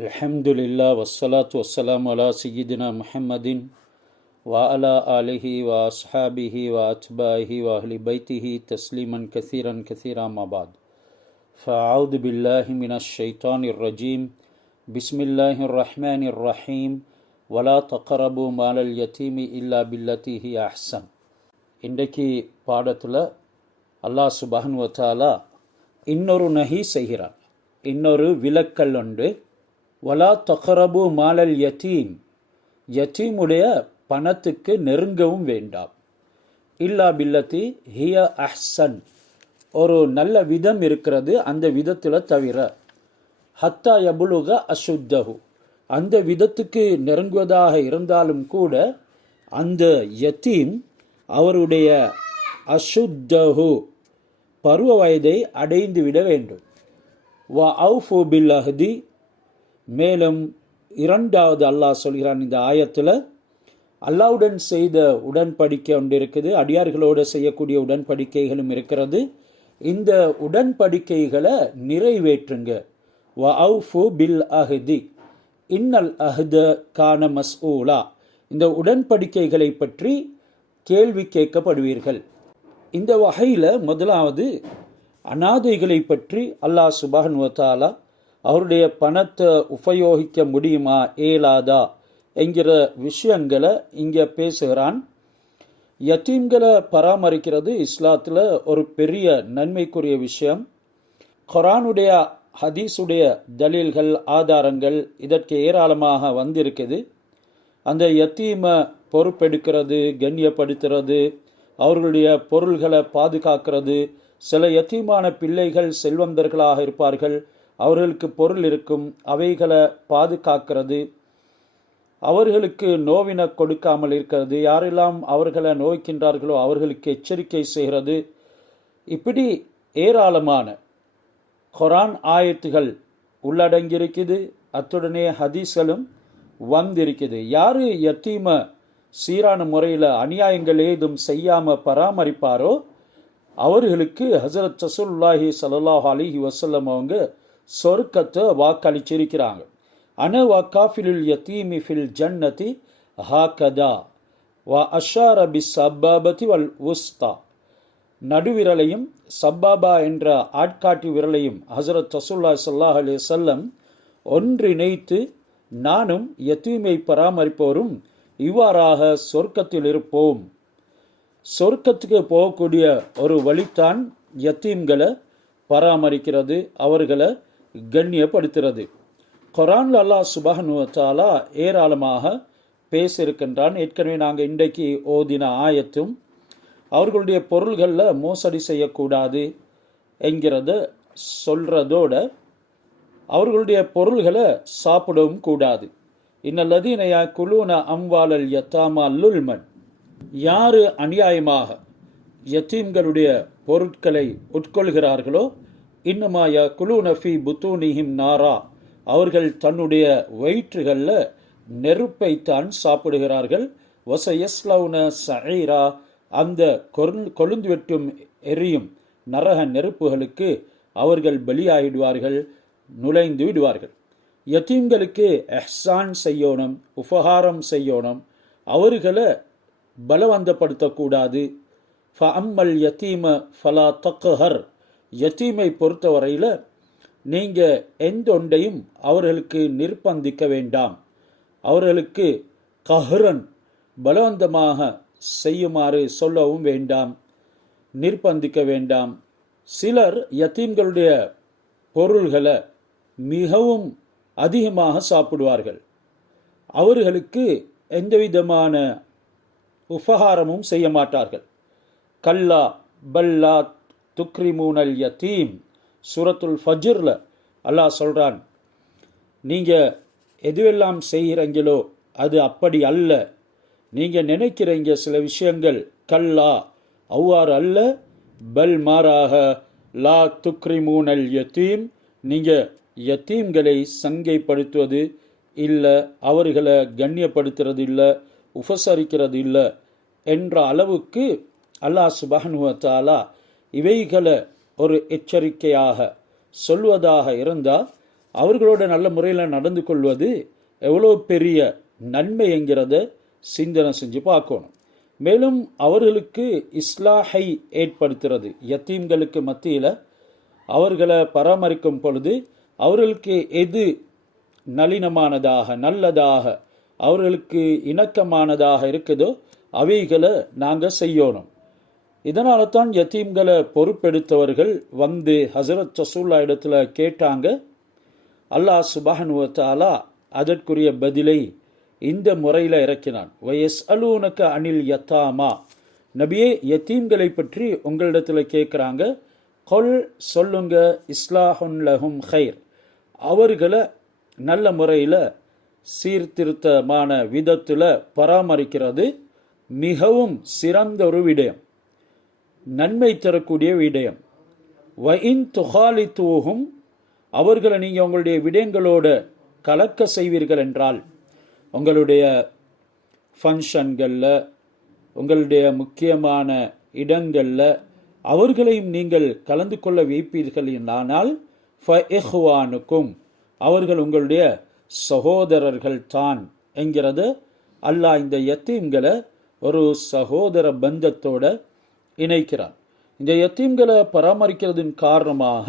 அல்ஹம்துலில்லாஹ் வஸ்ஸலாத்து வஸ்ஸலாமு அலா சய்யிதினா முஹம்மதின் வ அலா ஆலிஹி வ அஸ்ஹாபிஹி வ அத்பாஹி வ அஹ்லி பைத்திஹி தஸ்லீமன் கசீரன் கசீரா மபாத். ஃபஅஊது பில்லாஹி மினஷ் ஷைத்தானிர் ரஜீம். பிஸ்மில்லாஹிர் ரஹ்மானிர் ரஹீம். வலா தக்ரபு மாலல் யதீமி இல்லா பில்லதி ஹிய அஹ்ஸன். இன்றைக்கு பாடத்தில் அல்லாஹ் சுப்ஹானஹு வ தஆலா இன்னொரு நஹி செய்கிறான், இன்னொரு விலக்கல் உண்டு. வலா தக்ரபு மாலல் யதீம், யதீமுடைய பணத்துக்கு நெருங்கவும் வேண்டாம். இல்லா பில்லதி ஹிய அஹ்ஸன், ஒரு நல்ல விதம் இருக்கிறது, அந்த விதத்தில் தவிர. ஹத்தா யபுலுக அசுத்தஹு, அந்த விதத்துக்கு நெருங்குவதாக இருந்தாலும் கூட அந்த யதீம் அவருடைய அசுத்தஹு பருவ வயதை அடைந்து விட வேண்டும். வ அவ்ஃபு பில் அஹ்தி, மேலும் இரண்டாவது அல்லாஹ் சொல்கிறான் இந்த ஆயத்தில், அல்லாஹ்வுடன் செய்த உடன்படிக்கை ஒன்று இருக்குது, அடியார்களோடு செய்யக்கூடிய உடன்படிக்கைகளும் இருக்கிறது. இந்த உடன்படிக்கைகளை நிறைவேற்றுங்க. வ அவ்ஃபு பில் அஹ்தி இன்னல் அஹ்த கான மஸ்ஊலா, இந்த உடன்படிக்கைகளை பற்றி கேள்வி கேட்கப்படுவீர்கள். இந்த வகையில் முதலாவது அனாதைகளை பற்றி அல்லாஹ் சுப்ஹானஹு வ தஆலா அவருடைய பணத்தை உபயோகிக்க முடியுமா ஏலாதா என்கிற விஷயங்களை இங்கே பேசுகிறான். யத்தீம்களை பராமரிக்கிறது இஸ்லாத்தில் ஒரு பெரிய நன்மைக்குரிய விஷயம். குர்ஆனுடைய ஹதீஸுடைய தலீல்கள் ஆதாரங்கள் இதற்கு ஏராளமாக வந்திருக்குது. அந்த யத்தீமை பொறுப்பெடுக்கிறது, கண்ணியப்படுத்துறது, அவர்களுடைய பொருள்களை பாதுகாக்கிறது. சில யத்தீமான பிள்ளைகள் செல்வந்தர்களாக இருப்பார்கள், அவர்களுக்கு பொருள் இருக்கும், அவைகளை பாதுகாக்கிறது, அவர்களுக்கு நோவினை கொடுக்காமல் இருக்கிறது, யாரெல்லாம் அவர்களை நோய்க்கின்றார்களோ அவர்களுக்கு எச்சரிக்கை செய்கிறது. இப்படி ஏராளமான குர்ஆன் ஆயத்துகள் உள்ளடங்கியிருக்குது. அத்துடனே ஹதீஸ்களும் வந்திருக்குது. யார் யத்தீமை சீரான முறையில் அநியாயங்கள் ஏதும் செய்யாமல் பராமரிப்பாரோ அவர்களுக்கு ஹஸரத் ரசூலுல்லாஹி ஸல்லல்லாஹு அலைஹி வஸல்லம் அவங்க சொர்க்கத்தை வாக்களிச்சிருக்கிறாங்க. அன வகாஃபிலுல் யதீமி ஃபில் ஜன்னதி ஹாகதா வ அஷார பிஸ் சப்பாபதி வல் உஸ்தா, நடுவிரலையும் சப்பாபா என்ற ஆட்காட்டி விரலையும் ஹஸரத் ரசூலுல்லாஹி ஸல்லல்லாஹு அலைஹி வஸல்லம் ஒன்றிணைத்து, நானும் யத்தீமை பராமரிப்போரும் இவ்வாறாக சொர்க்கத்தில் இருப்போம். சொர்க்கத்துக்கு போகக்கூடிய ஒரு வழித்தான் யத்தீம்களை பராமரிக்கிறது, அவர்களை கண்ணியப்படுத்துறது. குர்ஆன்ல அல்லாஹ் சுப்ஹானஹு வ தஆலா ஏராளமாக பேசியிருக்கின்றான். ஏற்கனவே நாங்கள் இன்றைக்கு ஓதின ஆயத்தும் அவர்களுடைய பொருள்களில் மோசடி செய்யக்கூடாது என்கிறத சொல்றதோட அவர்களுடைய பொருள்களை சாப்பிடவும் கூடாது. இன்னல்லதீன யாக்குலூன அம்வாலல் யதாமா லுல்மன், யாரு அநியாயமாக யத்தீம்களுடைய பொருட்களை உட்கொள்கிறார்களோ, இன்னமா யாக்குலூன ஃபீ புத்தூனிஹிம் நாரா, அவர்கள் தன்னுடைய வயிற்றுகளில் நெருப்பைத்தான் சாப்பிடுகிறார்கள். வஸயஸ்லௌன ஸஈரா, அந்த கொழுந்து வெட்டும் எரியும் நரக நெருப்புகளுக்கு அவர்கள் பலியாகிடுவார்கள், நுழைந்து விடுவார்கள். யத்தீம்களுக்கு இஹ்சான் செய்யணும், உபகாரம் செய்யணும், அவர்களை பலவந்தப்படுத்தக்கூடாது. ஃபஅம்மல் யத்தீம ஃபலா தக்ஹர், யத்தீமை பொறுத்தவரையில் நீங்கள் எந்த ஒன்றையும் அவர்களுக்கு நிர்பந்திக்க வேண்டாம், அவர்களுக்கு கஹ்ரன் பலவந்தமாக செய்யுமாறு சொல்லவும் வேண்டாம், நிர்பந்திக்க வேண்டாம். சிலர் யத்தீம்களுடைய பொருள்களை மிகவும் அதிகமாக சாப்பிடுவார்கள், அவர்களுக்கு எந்தவிதமான உபகாரமும் செய்ய மாட்டார்கள். கல்லா பல்லா துக்ரிமூனல் யத்தீம், சூரத்துல் ஃபஜ்ரில் அல்லாஹ் சொல்கிறான், நீங்கள் எதுவெல்லாம் செய்கிறீங்களோ அது அப்படி அல்ல, நீங்கள் நினைக்கிறீங்க சில விஷயங்கள், கல்லா அவ்வாறு அல்ல, பல் மாறாக லா துக்ரிமூனல் யத்தீம், நீங்கள் யத்தீம்களை சங்கைப்படுத்துவது இல்லை, அவர்களை கண்ணியப்படுத்துறது இல்லை, உபசரிக்கிறது இல்லை என்ற அளவுக்கு அல்லாஹ் சுப்ஹானஹு வ தஆலா இவைகளை ஒரு எச்சரிக்கையாக சொல்வதாக இருந்தால் அவர்களோட நல்ல முறையில் நடந்து கொள்வது எவ்வளோ பெரிய நன்மை என்கிறத சிந்தனை செஞ்சு பார்க்கணும். மேலும் அவர்களுக்கு இஸ்லாஹை ஏற்படுத்துறது, யத்தீம்களுக்கு மத்தியில் அவர்களை பராமரிக்கும் பொழுது அவர்களுக்கு எது நளினமானதாக நல்லதாக அவர்களுக்கு இணக்கமானதாக இருக்குதோ அவைகளை நாங்கள் செய்யணும். இதனால தான் யத்தீம்களை பொறுப்பெடுத்தவர்கள் வந்து ஹசரத் ரசூலுல்லாஹ் இடத்துல கேட்டாங்க. அல்லாஹ் சுப்ஹானஹு வ தஆலா அதற்குரிய பதிலை இந்த முறையில் இறக்கினான். வயஸ்அலூனக அனில் யதாமா, நபியே யத்தீம்களை பற்றி உங்களிடத்தில் கேட்குறாங்க. கொல் சொல்லுங்க, இஸ்லாஹுன் லஹும் ஹைர், அவர்களை நல்ல முறையில் சீர்திருத்தமான விதத்தில் பராமரிக்கிறது மிகவும் சிறந்த ஒரு விடயம், நன்மை தரக்கூடிய விடயம். வஇன் துஹாலித்தூஹும், அவர்களை நீங்கள் உங்களுடைய விடயங்களோட கலக்க செய்வீர்கள் என்றால், உங்களுடைய ஃபங்க்ஷன்களில் உங்களுடைய முக்கியமான இடங்களில் அவர்களையும் நீங்கள் கலந்து கொள்ள வைப்பீர்கள் ஆனால் ஃபஇஹ்வானுக்கும், அவர்கள் உங்களுடைய சகோதரர்கள் தான் என்கிறது அல்லாஹ் இந்த யத்தீம்களை ஒரு சகோதர பந்தத்தோட இணைக்கிறார். இந்த யத்தீம்களை பராமரிக்கிறதின் காரணமாக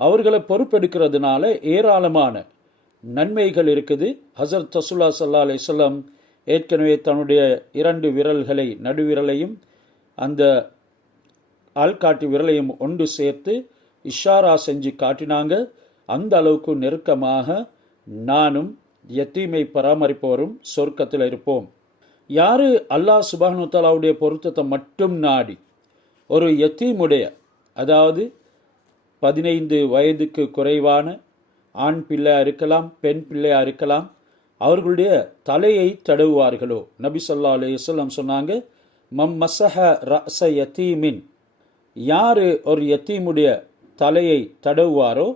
அவர்களை பொறுப்பெடுக்கிறதுனால ஏராளமான நன்மைகள் இருக்குது. ஹஸரத் ரசூலுல்லாஹி ஸல்லல்லாஹு அலைஹி வஸல்லம் ஏற்கனவே தன்னுடைய 2 விரல்களை, நடுவிரலையும் அந்த ஆள்காட்டி விரலையும் ஒன்று சேர்த்து இஷாரா செஞ்சு காட்டினாங்க. அந்த அளவுக்கு நெருக்கமாக நானும் யத்தீமை பராமரிப்பவரும் சொர்க்கத்தில் இருப்போம். யாரு அல்லாஹ் சுப்ஹானஹு வ தஆலாவுடைய பொருத்தத்தை மட்டும் நாடி ஒரு யத்தீமுடைய, அதாவது 15 வயதுக்கு குறைவான ஆண் பிள்ளையா இருக்கலாம், பெண் பிள்ளையா இருக்கலாம், அவர்களுடைய தலையை தடவுவார்களோ, நபி ஸல்லல்லாஹு அலைஹி வஸல்லம் சொன்னாங்க, மம் மஸஹ ரஅஸ யதீமின், யாரு ஒரு யத்தீமுடைய தலையை தடவுவாரோ,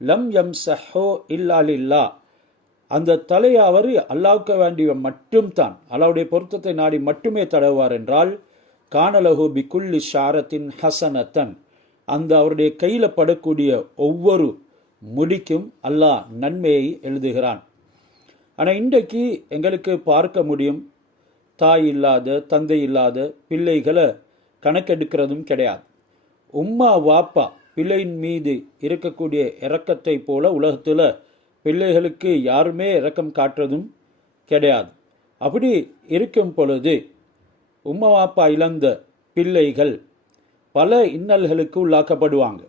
லம் யம்ஸஹு இல்லா லில்லாஹ், அந்த தலையை அவர் அல்லாஹ்வுக்கு வேண்டிய மட்டும்தான், அல்லாஹ்வுடைய பொருத்தத்தை நாடி மட்டுமே தடவுவார் என்றால், கானலஹு பிகுல்லி ஷாரத்தின் ஹசனத்தன், அந்த அவருடைய கையில் படக்கூடிய ஒவ்வொரு முடிக்கும் அல்லாஹ் நன்மையை எழுதுகிறான். ஆனால் இன்றைக்கு எங்களுக்கு பார்க்க முடியும், தாய் இல்லாத தந்தை இல்லாத பிள்ளைகளை கணக்கெடுக்கிறதும் கிடையாது. உம்மா வாப்பா பிள்ளையின் மீது இருக்கக்கூடிய இரக்கத்தை போல உலகத்தில் பிள்ளைகளுக்கு யாருமே இரக்கம் காட்டுறதும் கிடையாது. அப்படி இருக்கும் பொழுது உம்மா வாப்பா இழந்த பிள்ளைகள் பல இன்னல்களுக்கு உள்ளாக்கப்படுவாங்க.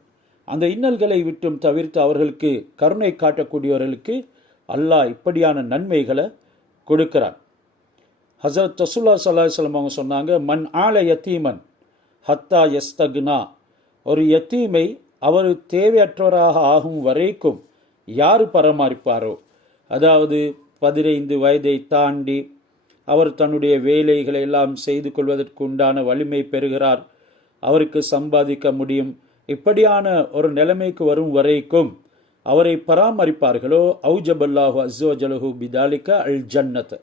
அந்த இன்னல்களை விட்டும் தவிர்த்து அவர்களுக்கு கருணை காட்டக்கூடியவர்களுக்கு அல்லாஹ் இப்படியான நன்மைகளை கொடுக்கிறான். ஹஸரத் ரசூலுல்லாஹி ஸல்லல்லாஹு அலைஹி வஸல்லம் அவங்க சொன்னாங்க, மன் ஆல யத்தீமன் ஹத்தா யஸ்தக்னா, ஒரு யத்தீமை அவர் தேவையற்றவராக ஆகும் வரைக்கும் யார் பராமரிப்பாரோ, அதாவது 15 வயதை தாண்டி அவர் தன்னுடைய வேலைகளை எல்லாம் செய்து கொள்வதற்கு உண்டான வலிமை பெறுகிறார், அவருக்கு சம்பாதிக்க முடியும், இப்படியான ஒரு நிலைமைக்கு வரும் வரைக்கும் அவரை பராமரிப்பார்களோ, அவுஜபல்லாஹு அஸ்ஸ வஜல்லஹு பிதாலிக அல் ஜன்னத்,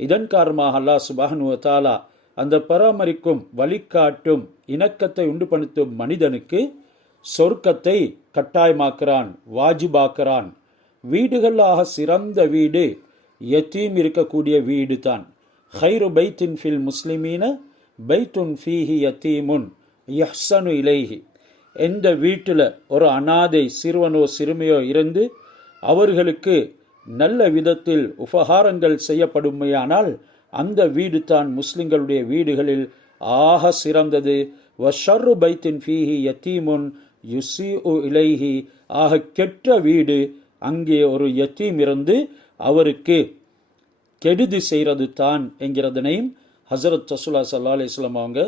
இதன் காரணமாக அல்லாஹ் சுப்ஹானஹு வ தஆலா அந்த பராமரிக்கும் வழிகாட்டும் இணக்கத்தை உண்டுபடுத்தும் மனிதனுக்கு சொர்க்கத்தை கட்டாயமாக்குறான், வாஜிபாக்குறான். வீடுகளாக சிறந்த வீடு யத்தீம் இருக்கக்கூடிய வீடு தான். ஹைரு பைத்தின் ஃபில் முஸ்லிமீன பைத்துன் ஃபீஹி யத்தீமுன் யஹ்சனு இலைஹி, எந்த வீட்டில் ஒரு அனாதை சிறுவனோ சிறுமியோ இருந்து அவர்களுக்கு நல்ல விதத்தில் உபகாரங்கள் செய்யப்படுமையானால் அந்த வீடு தான் முஸ்லிம்களுடைய வீடுகளில் ஆக சிறந்தது. வஷர்ரு பைத்தின் ஃபீஹி யத்தீமுன் யுஸீஉ இலைஹி, ஆக கெட்ட வீடு அங்கே ஒரு யத்தீம் இருந்து அவருக்கு கெடுதி செய்கிறது தான் என்கிறதனையும் ஹஸரத் ரசூலுல்லாஹி ஸல்லல்லாஹு அலைஹி வஸல்லம் அவங்க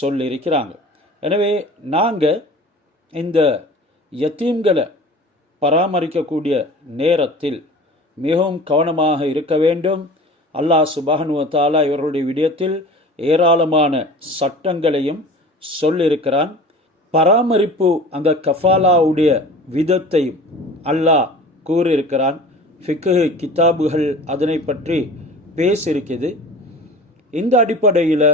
சொல்லியிருக்கிறாங்க. எனவே நாங்கள் இந்த யத்தீம்களை பராமரிக்கக்கூடிய நேரத்தில் மிகவும் கவனமாக இருக்க வேண்டும். அல்லாஹ் சுப்ஹானஹு வ தஆலா இவர்களுடைய விடயத்தில் ஏராளமான சட்டங்களையும் சொல்லியிருக்கிறான். பராமரிப்பு அந்த கஃபாலாவுடைய விதத்தையும் அல்லாஹ் கூறியிருக்கிறான். ஃபிக்ஹ் கிதாபுகள் அதனை பற்றி பேசியிருக்குது. இந்த அடிப்படையில்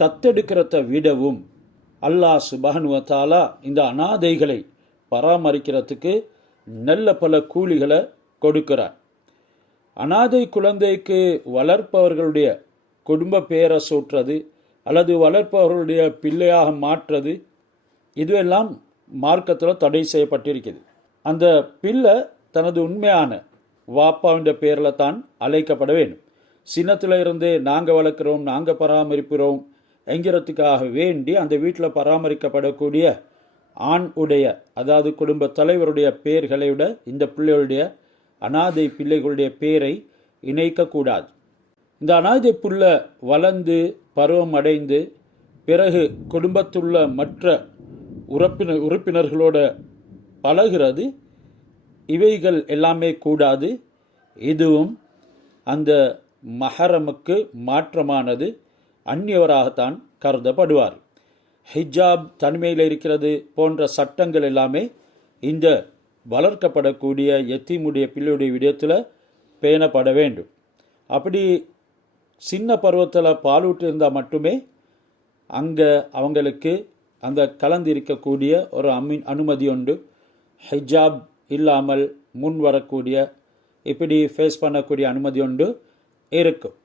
தத்தெடுக்கிறத விடவும் அல்லாஹ் சுப்ஹானஹு வ தஆலா இந்த அனாதைகளை பராமரிக்கிறதுக்கு நல்ல பல கூலிகளை கொடுக்கிறார். அனாதை குழந்தைக்கு வளர்ப்பவர்களுடைய குடும்ப பெயரை சூட்டுறது அல்லது வளர்ப்பவர்களுடைய பிள்ளையாக மாற்றுறது இதுவெல்லாம் மார்க்கத்தில் தடை செய்யப்பட்டிருக்கிறது. அந்த பிள்ளை தனது உண்மையான வாப்பாவின் பேரில் தான் அழைக்கப்பட வேண்டும். சின்னத்தில் இருந்தே நாங்கள் வளர்க்குறோம், நாங்கள் பராமரிக்கிறோம் என்கிறதுக்காக வேண்டி அந்த வீட்டில் பராமரிக்கப்படக்கூடிய ஆண் உடைய, அதாவது குடும்ப தலைவருடைய பெயர்களை விட இந்த பிள்ளைகளுடைய அனாதை பிள்ளைகளுடைய பெயரை இணைக்கக்கூடாது. இந்த அனாதை புள்ள வளர்ந்து பருவம் அடைந்து பிறகு குடும்பத்துள்ள மற்ற உறுப்பினர்களோட பழகிறது, இவைகள் எல்லாமே கூடாது. இதுவும் அந்த மஹரமுக்கு மாற்றமானது, அந்நியவராகத்தான் கருதப்படுவார். ஹிஜாப் தனிமையில் இருக்கிறது போன்ற சட்டங்கள் எல்லாமே இந்த வளர்க்கப்படக்கூடிய எத்தீமுடைய பிள்ளையுடைய விடயத்தில் பேணப்பட வேண்டும். அப்படி சின்ன பருவத்தில் பாலூட்டு இருந்தால் மட்டுமே அங்கே அவங்களுக்கு அந்த கலந்திருக்கக்கூடிய ஒரு அனுமதி உண்டு. ஹிஜாப் இல்லாமல் முன் வரக்கூடிய இப்படி ஃபேஸ் பண்ணக்கூடிய அனுமதி உண்டு இருக்கும்.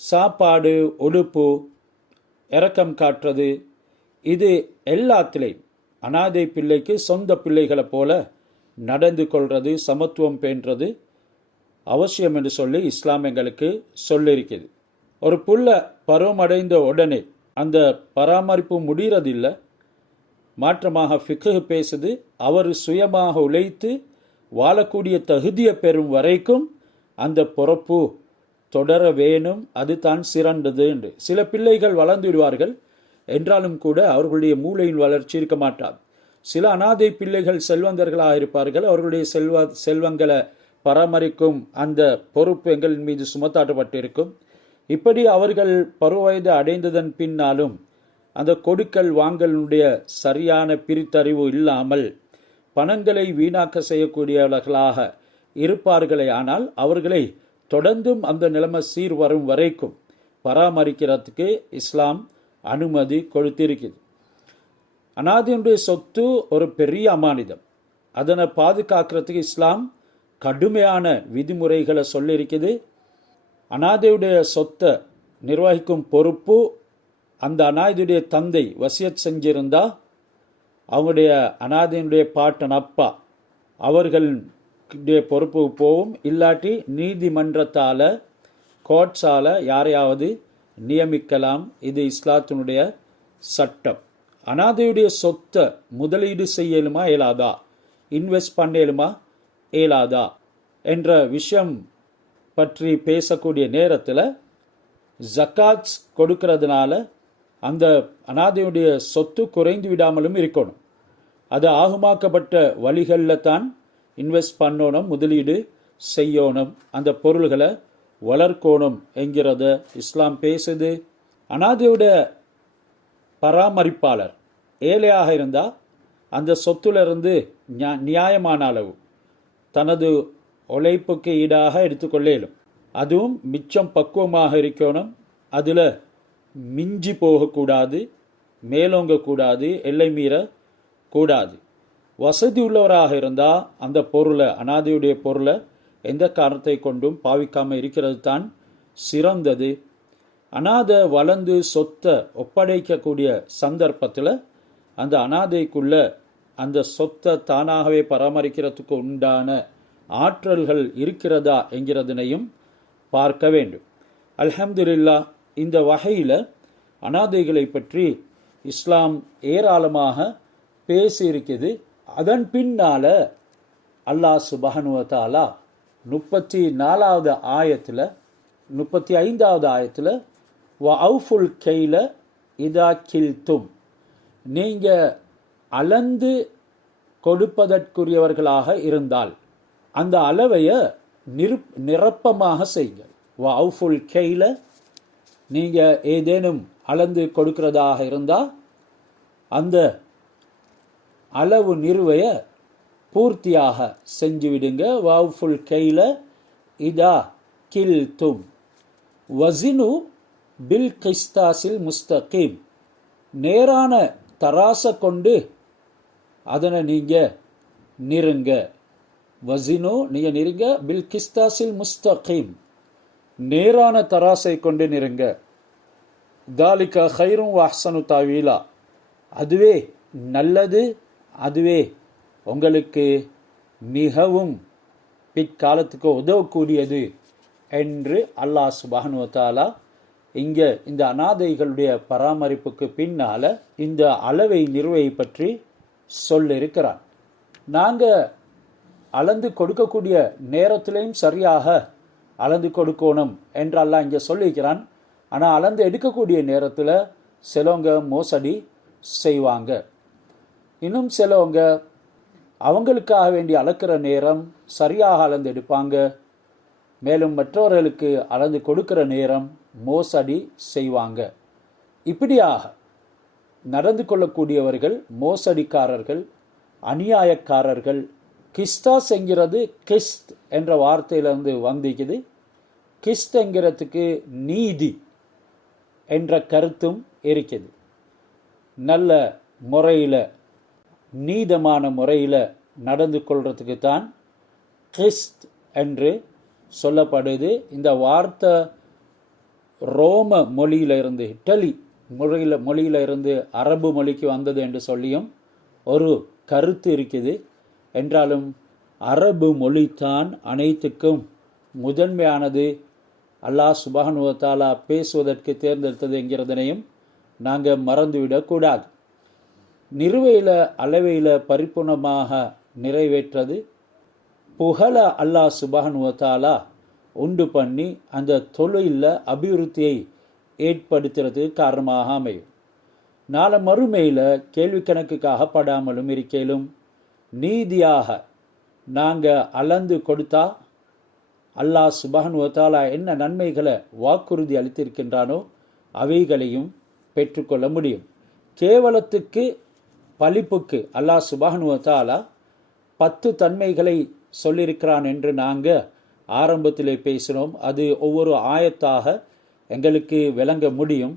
சாப்பாடு, உடுப்பு, இரக்கம் காட்டுறது, இது எல்லாத்திலையும் அனாதை பிள்ளைக்கு சொந்த பிள்ளைகளை போல நடந்து கொள்வது, சமத்துவம் பேணுறது அவசியம் என்று சொல்லி இஸ்லாம் எங்களுக்கு சொல்லியிருக்கிறது. ஒரு புள்ள பருவம் அடைந்த உடனே அந்த பராமரிப்பு முடிகிறதில்லை. மாற்றமாக ஃபிக்ஹ் பேசுது, அவர் சுயமாக உழைத்து வாழக்கூடிய தகுதியை பெறும் வரைக்கும் அந்த பொறுப்பு தொடர வேணும், அது தான் சிறந்தது என்று. சில பிள்ளைகள் வளர்ந்து விடுவார்கள் என்றாலும் கூட அவர்களுடைய மூளையின் வளர்ச்சி இருக்க மாட்டாது. சில அனாதை பிள்ளைகள் செல்வந்தர்களாக இருப்பார்கள், அவர்களுடைய செல்வங்களை பராமரிக்கும் அந்த பொறுப்பு எங்களின் மீது சுமத்தாட்டப்பட்டிருக்கும். இப்படி அவர்கள் பருவ வயது அடைந்ததன் பின்னாலும் அந்த கொடுக்கல் வாங்கலுடைய சரியான பிரித்தறிவு இல்லாமல் பணங்களை வீணாக்க செய்யக்கூடியவர்களாக இருப்பார்களே, ஆனால் அவர்களை தொடர்ந்தும் அந்த நிலைமை சீர் வரும் வரைக்கும் பராமரிக்கிறதுக்கு இஸ்லாம் அனுமதி கொடுத்திருக்குது. அனாதையுடைய சொத்து ஒரு பெரிய அமானிதம். அதனை பாதுகாக்கிறதுக்கு இஸ்லாம் கடுமையான விதிமுறைகளை சொல்லியிருக்குது. அனாதையுடைய சொத்தை நிர்வகிக்கும் பொறுப்பு அந்த அனாதையுடைய தந்தை வசியத் செஞ்சிருந்தா அவங்களுடைய அனாதையுடைய பாட்டன் அப்பா அவர்களுடைய பொறுப்பு போகும். இல்லாட்டி நீதிமன்றத்தால், கோர்ட்ஸால் யாரையாவது நியமிக்கலாம். இது இஸ்லாத்தினுடைய சட்டம். அனாதையுடைய சொத்தை முதலீடு செய்யலுமா இயலாதா, இன்வெஸ்ட் பண்ணலுமா இயலாதா என்ற விஷயம் பற்றி பேசக்கூடிய நேரத்தில் ஜக்காத் கொடுக்கறதுனால அந்த அனாதையுடைய சொத்து குறைந்து விடாமலும் இருக்கணும். அது ஆகுமாக்கப்பட்ட வழிகளில் தான் இன்வெஸ்ட் பண்ணணும், முதலீடு செய்யணும், அந்த பொருள்களை வளர்க்கணும் என்கிறத இஸ்லாம் பேசுது. அனாதையுடைய பராமரிப்பாளர் ஏழையாக இருந்தால் அந்த சொத்துலேருந்து நியாயமான அளவு தனது உழைப்புக்கு ஈடாக எடுத்துக்கொள்ளலும். அதுவும் மிச்சம் பக்குவமாக இருக்கணும். அதில் மிஞ்சி போகக்கூடாது, மேலோங்கக்கூடாது, எல்லை மீற கூடாது. வசதி உள்ளவராக இருந்தால் அந்த பொருளை, அனாதையுடைய பொருளை எந்த காரணத்தை கொண்டும் பாவிக்காமல் இருக்கிறது தான் சிறந்தது. அனாதை வளர்ந்து சொத்தை ஒப்படைக்கக்கூடிய சந்தர்ப்பத்தில் அந்த அனாதைக்குள்ள அந்த சொத்தை தானாகவே பராமரிக்கிறதுக்கு உண்டான ஆற்றல்கள் இருக்கிறதா என்கிறதனையும் பார்க்க வேண்டும். அல்ஹம்துலில்லாஹ், இந்த வகையில் அனாதைகளை பற்றி இஸ்லாம் ஏராளமாக பேசியிருக்குது. அதன் பின்னால் அல்லாஹ் சுப்ஹானஹு வ தஆலா 34வது ஆயத்தில் 35வது ஆயத்தில் வ அவுஃபுல் கைல இதா கில்தும், நீங்கள் அளந்து கொடுப்பதற்குரியவர்களாக இருந்தால் அந்த அளவைய நிரப்பமாக செய்யுங்கள். வ அவுஃபுல் கைல, நீங்கள் ஏதேனும் அளந்து கொடுக்கிறதாக இருந்தால் அந்த அளவு நிறுவைய பூர்த்தியாக செஞ்சுவிடுங்க. வ அவுஃபுல் கைல இதா கில்தும் வஸினு பில் கிஸ்தாசில் முஸ்தகீம், நேரான தராசை கொண்டு அதனை நீங்கள் நிறுங்க. வசினு நீங்க நெருங்க பில் கிஸ்தாசில் முஸ்தகீம் நேரான தராசை கொண்டு நெருங்க. தாலிக ஹைரும் வஹ்சனு தாவீலா அதுவே நல்லது, அதுவே உங்களுக்கு மிகவும் பிற்காலத்துக்கு உதவக்கூடியது என்று அல்லாஹ் சுப்ஹானஹு வ தஆலா இங்க இந்த அனாதைகளுடைய பராமரிப்புக்கு பின்னால இந்த அளவை நிறுவை பற்றி சொல்லிருக்கிறார். நாங்க அளந்து கொடுக்கக்கூடிய நேரத்திலையும் சரியாக அளந்து கொடுக்கணும் என்று அல்லாஹ் இங்க சொல்லியிருக்கிறான். ஆனால் அளந்து எடுக்கக்கூடிய நேரத்தில் சிலவங்க மோசடி செய்வாங்க. இன்னும் சிலவங்க அவங்களுக்காக வேண்டி அளக்கிற நேரம் சரியாக அளந்து எடுப்பாங்க. மேலும் மற்றவர்களுக்கு அளந்து கொடுக்கிற நேரம் மோசடி செய்வாங்க. இப்படியாக நடந்து கொள்ளக்கூடியவர்கள் மோசடிக்காரர்கள், அநியாயக்காரர்கள். கிஸ்தாஸ் என்கிறது கிஸ்த் என்ற வார்த்தையிலிருந்து வந்திருக்குது. கிஸ்த் என்கிறதுக்கு நீதி என்ற கருத்தும் இருக்குது. நல்ல முறையில் நீதமான முறையில் நடந்து கொள்றதுக்கு தான் கிஸ்த் என்று சொல்லப்படுது. இந்த வார்த்தை ரோம மொழியிலிருந்து இட்டலி மொழியிலிருந்து அரபு மொழிக்கு வந்தது என்று சொல்லியும் ஒரு கருத்து இருக்குது. என்றாலும் அரபு மொழித்தான் அனைத்துக்கும் முதன்மையானது, அல்லாஹ் சுப்ஹானஹு வ தஆலா பேசுவதற்கு தேர்ந்தெடுத்தது என்கிறதனையும் நாங்கள் மறந்துவிடக்கூடாது. நிறுவையில் அளவையில் பரிபூர்ணமாக நிறைவேற்றது புகழ அல்லாஹ் சுப்ஹானஹு வ தஆலா உண்டு பண்ணி அந்த தொழிலில் அபிவிருத்தியை ஏற்படுத்துறது காரணமாக அமையும். நாளை மறுமையில் கேள்வி கணக்குக்கு படாமலும் இருக்கையிலும் நீதியாக நாங்கள் அளந்து கொடுத்தா அல்லாஹ் சுப்ஹானஹு வ தஆலா என்ன நன்மைகளை வாக்குறுதி அளித்திருக்கின்றானோ அவைகளையும் பெற்றுக்கொள்ள முடியும். கேவலத்துக்கு பழிப்புக்கு அல்லாஹ் சுப்ஹானஹு வ தஆலா 10 தன்மைகளை சொல்லியிருக்கிறான் என்று நாங்கள் ஆரம்பத்திலே பேசினோம். அது ஒவ்வொரு ஆயத்தாக எங்களுக்கு விளங்க முடியும்.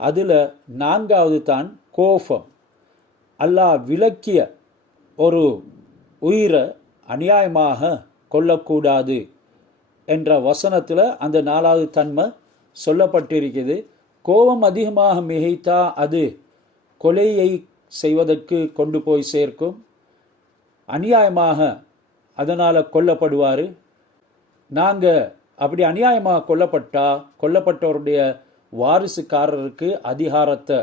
அதில் 4வது தான் கோபம். அல்லாஹ் விலக்கிய ஒரு உயிரை அநியாயமாக கொல்லக்கூடாது என்ற வசனத்தில் அந்த 4வது தன்மை சொல்லப்பட்டிருக்கிறது. கோபம் அதிகமாக மிகைத்தா அது கொலையை செய்வதற்கு கொண்டு போய் சேர்க்கும். அநியாயமாக அதனால் கொல்லப்படுவார். நாங்கள் அப்படி அநியாயமாக கொல்லப்பட்டவருடைய வாரிசுக்காரருக்கு அதிகாரத்தை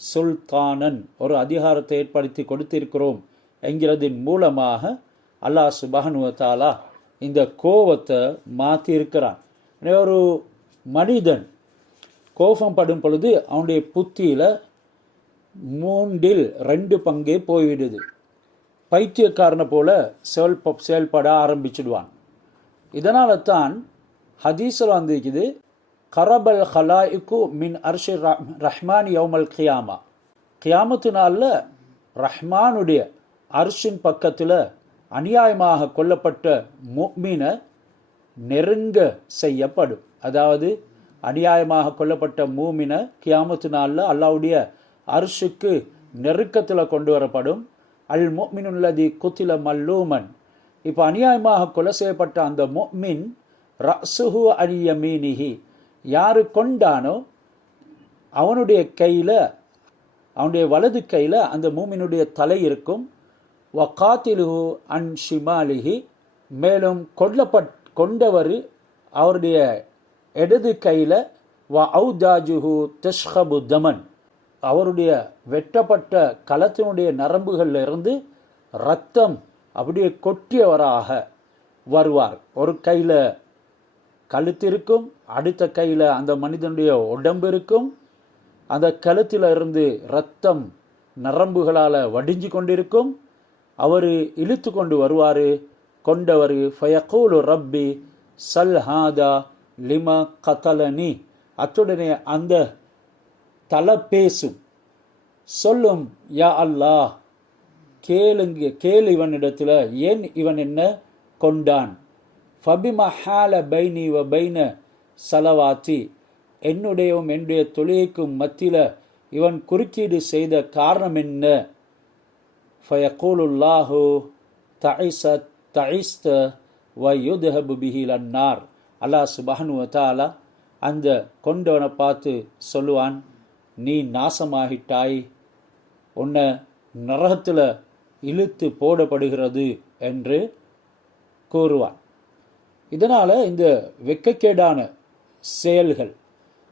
சுல்தானன் ஒரு அதிகாரத்தை ஏற்படுத்தி கொடுத்திருக்கிறோம் என்கிறதின் மூலமாக அல்லாஹ் சுப்ஹானஹு வ தஆலா இந்த கோபத்தை மாற்றியிருக்கிறான். ஒரு மனிதன் கோபம் படும் பொழுது அவனுடைய புத்தியில் 3/2 பங்கே போய்விடுது. பைத்தியக்காரனை போல செயல்பட ஆரம்பிச்சிடுவான். இதனால தான் ஹதீஸில் வந்திருக்குது, கரபல் ஹலாயிக்கு மின் அர்ஷி ரஹ்மான் யௌமல் கியாமா. கியாமத்து நாளில் ரஹ்மானுடைய அர்ஷின் பக்கத்தில் அநியாயமாக கொல்லப்பட்ட முஃமினை நெருங்க செய்யப்படும். அதாவது அநியாயமாக கொல்லப்பட்ட மூமினை கியாமத்து நாளில் அல்லாஹ்வுடைய அர்ஷுக்கு நெருக்கத்தில் கொண்டு வரப்படும். அல் முஃமினுல்லதி குத்தில மல்லூமன். இப்போ அநியாயமாக கொலை செய்யப்பட்ட அந்த முஃமின் ரஸுஹு அன் யமீனிஹி, யாரு கொண்டானோ அவனுடைய கையில், அவனுடைய வலது கையில் அந்த மூமினுடைய தலை இருக்கும். வகாத்திலுஹு அன் ஷிமாலிஹி, மேலும் கொண்டவர் அவருடைய இடது கையில் வ ஔதாஜுஹு தஷ்ஹபு தமன், அவருடைய வெட்டப்பட்ட களத்தினுடைய நரம்புகளில் இருந்து இரத்தம் அப்படியே கொட்டியவராக வருவார். ஒரு கையில் கழுத்து இருக்கும், அடுத்த கையில் அந்த மனிதனுடைய உடம்பு இருக்கும். அந்த கழுத்தில் இருந்து இரத்தம் நரம்புகளால் வடிஞ்சு கொண்டிருக்கும். அவர் இழுத்து கொண்டு வருவார். கொண்டவர் ஃபயகூலு ரப்பி சல் ஹாதா லிம கதலனி, அத்துடனே அந்த தலை பேசும், சொல்லும், யா அல்லாஹ் கேளு இவனிடத்தில், ஏன் இவன் என்ன கொண்டான். ஃபபிமா ஹால பைனி வ பைன சலவாத்தி, என்னுடைய தொழுகைக்கும் மத்தியில் இவன் குறுக்கீடு செய்த காரணம் என்ன. ஃபயகூலுல்லாஹு தஇஸத் தஇஸ்த வ யுத்ஹபு பிஹி லன்னார். அல்லாஹ் சுப்ஹானஹு வ தஆலா அந்த கொண்டவனை பார்த்து சொல்லுவான், நீ நாசமாகிட்டாய், உன்னை நரகத்தில் இழுத்து போடப்படுகிறது என்று கூறுவான். இதனால் இந்த வெட்கக்கேடான செயல்கள்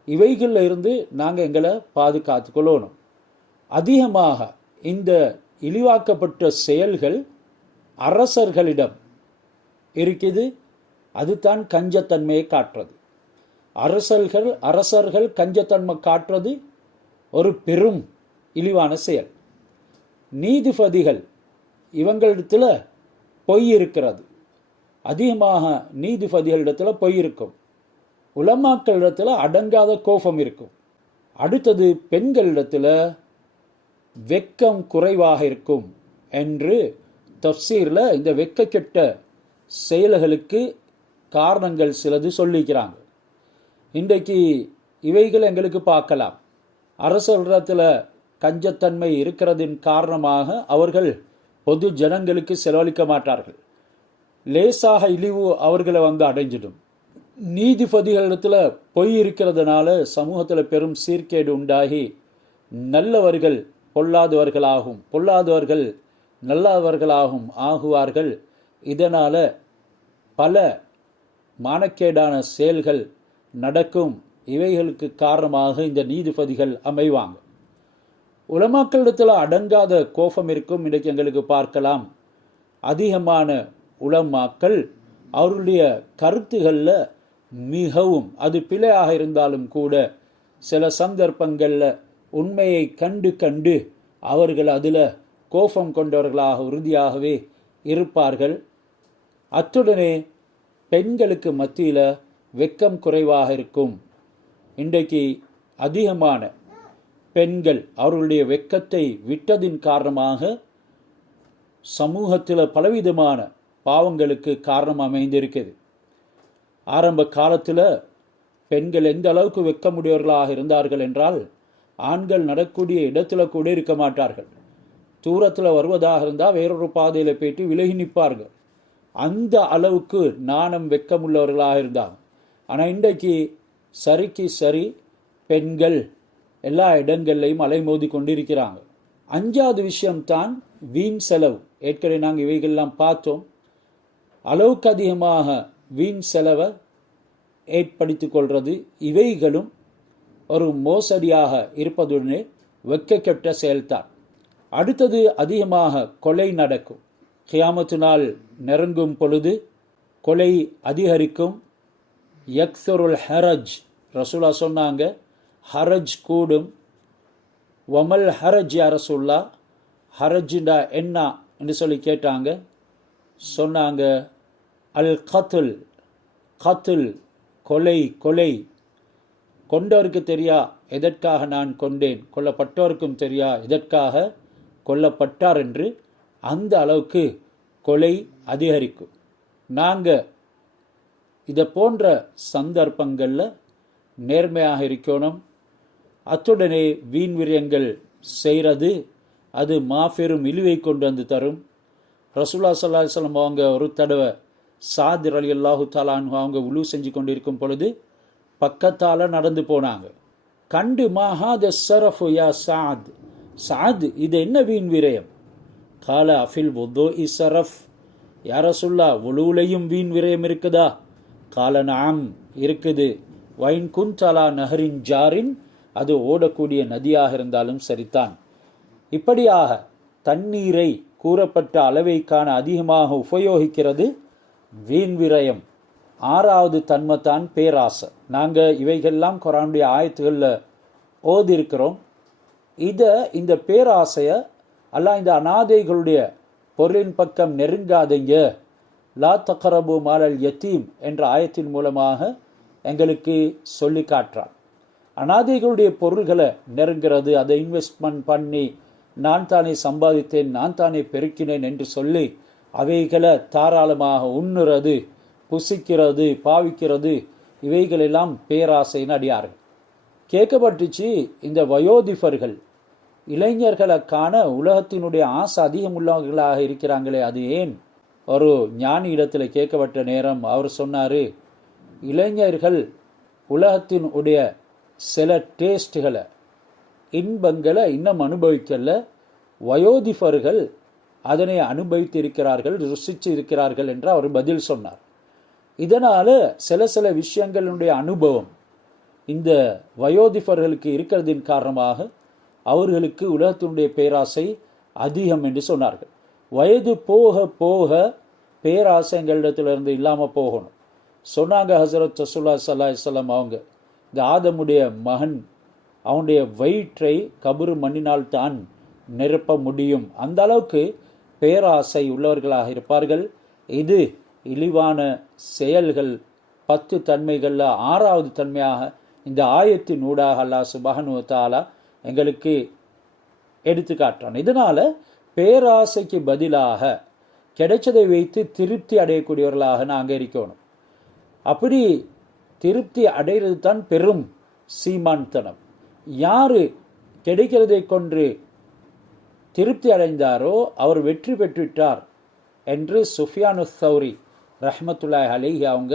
இவைகளில் இருந்து நாங்கள் எங்களை பாதுகாத்து கொள்ளணும். அதிகமாக இந்த இழிவாக்கப்பட்ட செயல்கள் அரசர்களிடம் இருக்குது. அதுதான் கஞ்சத்தன்மையை காட்டுறது. அரசர்கள் கஞ்சத்தன்மை காட்டுறது ஒரு பெரும் இழிவான செயல். நீதிபதிகள் இவங்களிடத்தில் பொய் இருக்கிறது. அதிகமாக நீதிபதிகளிடத்தில் பொய் இருக்கும். உலமாக்களிடத்தில் அடங்காத கோபம் இருக்கும். அடுத்தது பெண்களிடத்தில் வெக்கம் குறைவாக இருக்கும் என்று தஃப்சீரில் இந்த வெட்கக்கெட்ட செயல்களுக்கு காரணங்கள் சிலது சொல்லிக்கிறாங்க. இன்றைக்கு இவைகள் எங்களுக்கு பார்க்கலாம். அரசரிடத்தில் கஞ்சத்தன்மை இருக்கிறதின் காரணமாக அவர்கள் பொது ஜனங்களுக்கு செலவழிக்க மாட்டார்கள். லேசாக இழிவு அவர்களை அடைஞ்சிடும். நீதிபதிகளிடத்தில் பொய் இருக்கிறதுனால சமூகத்தில் பெரும் சீர்கேடு உண்டாகி நல்லவர்கள் பொல்லாதவர்களாகும், பொல்லாதவர்கள் நல்லவர்களாகும் ஆகுவார்கள். இதனால் பல மானக்கேடான செயல்கள் நடக்கும். இவைகளுக்கு காரணமாக இந்த நீதிபதிகள் அமைவாங்க. உலமாக்களிடத்தில் அடங்காத கோபம் இருக்கும். இன்றைக்கு எங்களுக்கு பார்க்கலாம், அதிகமான உலமாக்கள் அவருடைய கருத்துகளில் மிகவும், அது பிழையாக இருந்தாலும் கூட சில சந்தர்ப்பங்களில் உண்மையை கண்டு அவர்கள் அதில் கோபம் கொண்டவர்களாக உறுதியாகவே இருப்பார்கள். அத்துடனே பெண்களுக்கு மத்தியில் வெக்கம் குறைவாக இருக்கும். இன்றைக்கு அதிகமான பெண்கள் அவர்களுடைய வெக்கத்தை விட்டதின் காரணமாக சமூகத்தில் பலவிதமான பாவங்களுக்கு காரணம் அமைந்திருக்கிறது. ஆரம்ப காலத்தில் பெண்கள் எந்த அளவுக்கு வெக்கமுடையவர்களாக இருந்தார்கள் என்றால், ஆண்கள் நடக்கூடிய இடத்துல கூட இருக்க மாட்டார்கள். தூரத்தில் வருவதாக இருந்தால் வேறொரு பாதையில் போயிட்டு விலகி நிற்பார்கள். அந்த அளவுக்கு நாணம் வெக்கமுள்ளவர்களாக இருந்தாங்க. ஆனால் இன்றைக்கு சரிக்கு சரி பெண்கள் எல்லா இடங்கள்லையும் அலைமோதி கொண்டிருக்கிறாங்க. 5வது விஷயம்தான் வீண் செலவு. ஏற்கனவே நாங்கள் இவைகள்லாம் பார்த்தோம். அளவுக்கு அதிகமாக வீண் செலவை ஏற்படுத்தி கொள்வது இவைகளும் ஒரு மோசடியாக இருப்பதுடனே வெட்கக்கெட்ட செயல்தான். அடுத்தது அதிகமாக கொலை நடக்கும். கியாமத்து நாள் நெருங்கும் பொழுது கொலை அதிகரிக்கும். யக்ஸருல் ஹரஜ், ரசூலா சொன்னாங்க, ஹரஜ் கூடும். வமல் ஹரஜ் யா ரசூல்லா, ஹரஜ்டா என்ன என்று சொல்லி கேட்டாங்க. சொன்னாங்க, அல் கத்துல், கத்துல் கொலை, கொலை. கொண்டவருக்கு தெரியா எதற்காக நான் கொண்டேன், கொல்லப்பட்டவருக்கும் தெரியா எதற்காக கொல்லப்பட்டார் என்று. அந்த அளவுக்கு கொலை அதிகரிக்கும். நாங்கள் இதை போன்ற சந்தர்ப்பங்களில் நேர்மையாக இருக்கணும். அத்துடனே வீண் விரயங்கள் செய்கிறது அது மாபெரும் இழிவை கொண்டு வந்து தரும். ரசூலுல்லாஹி ஸல்லல்லாஹு அலைஹி வஸல்லம் அவங்க ஒரு தடவை சாத் ரலியல்லாஹு தஆலா அன்ஹு அவங்க உலு செஞ்சு கொண்டிருக்கும் பொழுது பக்கத்தால் நடந்து போனாங்க. கண்டு மஹாத ஸரஃபு யா சாத், சாத் இது என்ன வீண் விரயம்? கால அஃபில் வுதுஇ ஸரஃப், யா ரசூலுல்லாஹ் உலுலையும் வீண் விரயம் இருக்குதா? கால நஅம் இருக்குது. வைன் குன்தலா நஹரின் ஜாரின், அது ஓடக்கூடிய நதியாக இருந்தாலும் சரிதான். இப்படியாக தண்ணீரை கூறப்பட்ட அளவைக்கான அதிகமாக உபயோகிக்கிறது வீண் விரயம். 6வது தன்மைத்தான் பேராசை. நாங்கள் இவைகள்லாம் குர்ஆனுடைய ஆயத்துகளில் ஓதிருக்கிறோம். இந்த பேராசையை அல்லாஹ் இந்த அனாதைகளுடைய பொருளின் பக்கம் நெருங்காதீங்க, லா தக்ரபு மாலல் யத்தீம் என்ற ஆயத்தின் மூலமாக எங்களுக்கு சொல்லி காட்டுறான். அனாதைகளுடைய பொருள்களை நெருங்கிறது, அதை இன்வெஸ்ட்மெண்ட் பண்ணி நான் தானே சம்பாதித்தேன், நான் தானே பெருக்கினேன் என்று சொல்லி அவைகளை தாராளமாக உண்ணுறது, புசிக்கிறது, பாவிக்கிறது, இவைகளெல்லாம் பேராசைன்னு அடியார்கள். கேட்கப்பட்டுச்சு, இந்த வயோதிபர்கள் இளைஞர்களை காண உலகத்தினுடைய ஆசை அதிகம் உள்ளவர்களாக இருக்கிறாங்களே, அது ஏன் ஒரு ஞானி இடத்துல கேட்கப்பட்ட நேரம் அவர் சொன்னார், இளைஞர்கள் உலகத்தின் உடைய சில டேஸ்ட்டுகளை, இன்பங்களை இன்னும் அனுபவிக்கல, வயோதிபர்கள் அதனை அனுபவித்து இருக்கிறார்கள், ருசித்து இருக்கிறார்கள் என்று அவர் பதில் சொன்னார். இதனால் சில விஷயங்களுடைய அனுபவம் இந்த வயோதிபர்களுக்கு இருக்கிறதின் காரணமாக அவர்களுக்கு உலகத்தினுடைய பேராசை அதிகம் என்று சொன்னார்கள். வயது போக போக பேராசை எங்களிடத்திலிருந்து இல்லாமல் போகணும் சொன்னாங்க. ஹசரத் ரசூலுல்லாஹி ஸல்லல்லாஹு அலைஹி வஸல்லம் அவங்க, இந்த ஆதமுடைய மகன் அவனுடைய வயிற்றை கபரு மண்ணினால் தான் நிரப்ப முடியும், அந்த அளவுக்கு பேராசை உள்ளவர்களாக இருப்பார்கள். இது இழிவான செயல்கள் 10 தன்மைகளில் 6வது தன்மையாக இந்த ஆயத்தின் ஊடாக அல்லாஹ் சுப்ஹானஹு வ தஆலா எங்களுக்கு எடுத்து காட்டுறான். இதனால பேராசைக்கு பதிலாக கிடைச்சதை வைத்து திருப்தி அடையக்கூடியவர்களாக நாங்கள் இருக்கணும். அப்படி திருப்தி அடைகிறது தான் பெரும் சீமான்தனம். யாரு கிடைக்கிறதை கொண்டு திருப்தி அடைந்தாரோ அவர் வெற்றி பெற்றுவிட்டார் என்று சுஃபியானு தௌரி ரஹ்மத்துல்லாஹி அலைஹி அவங்க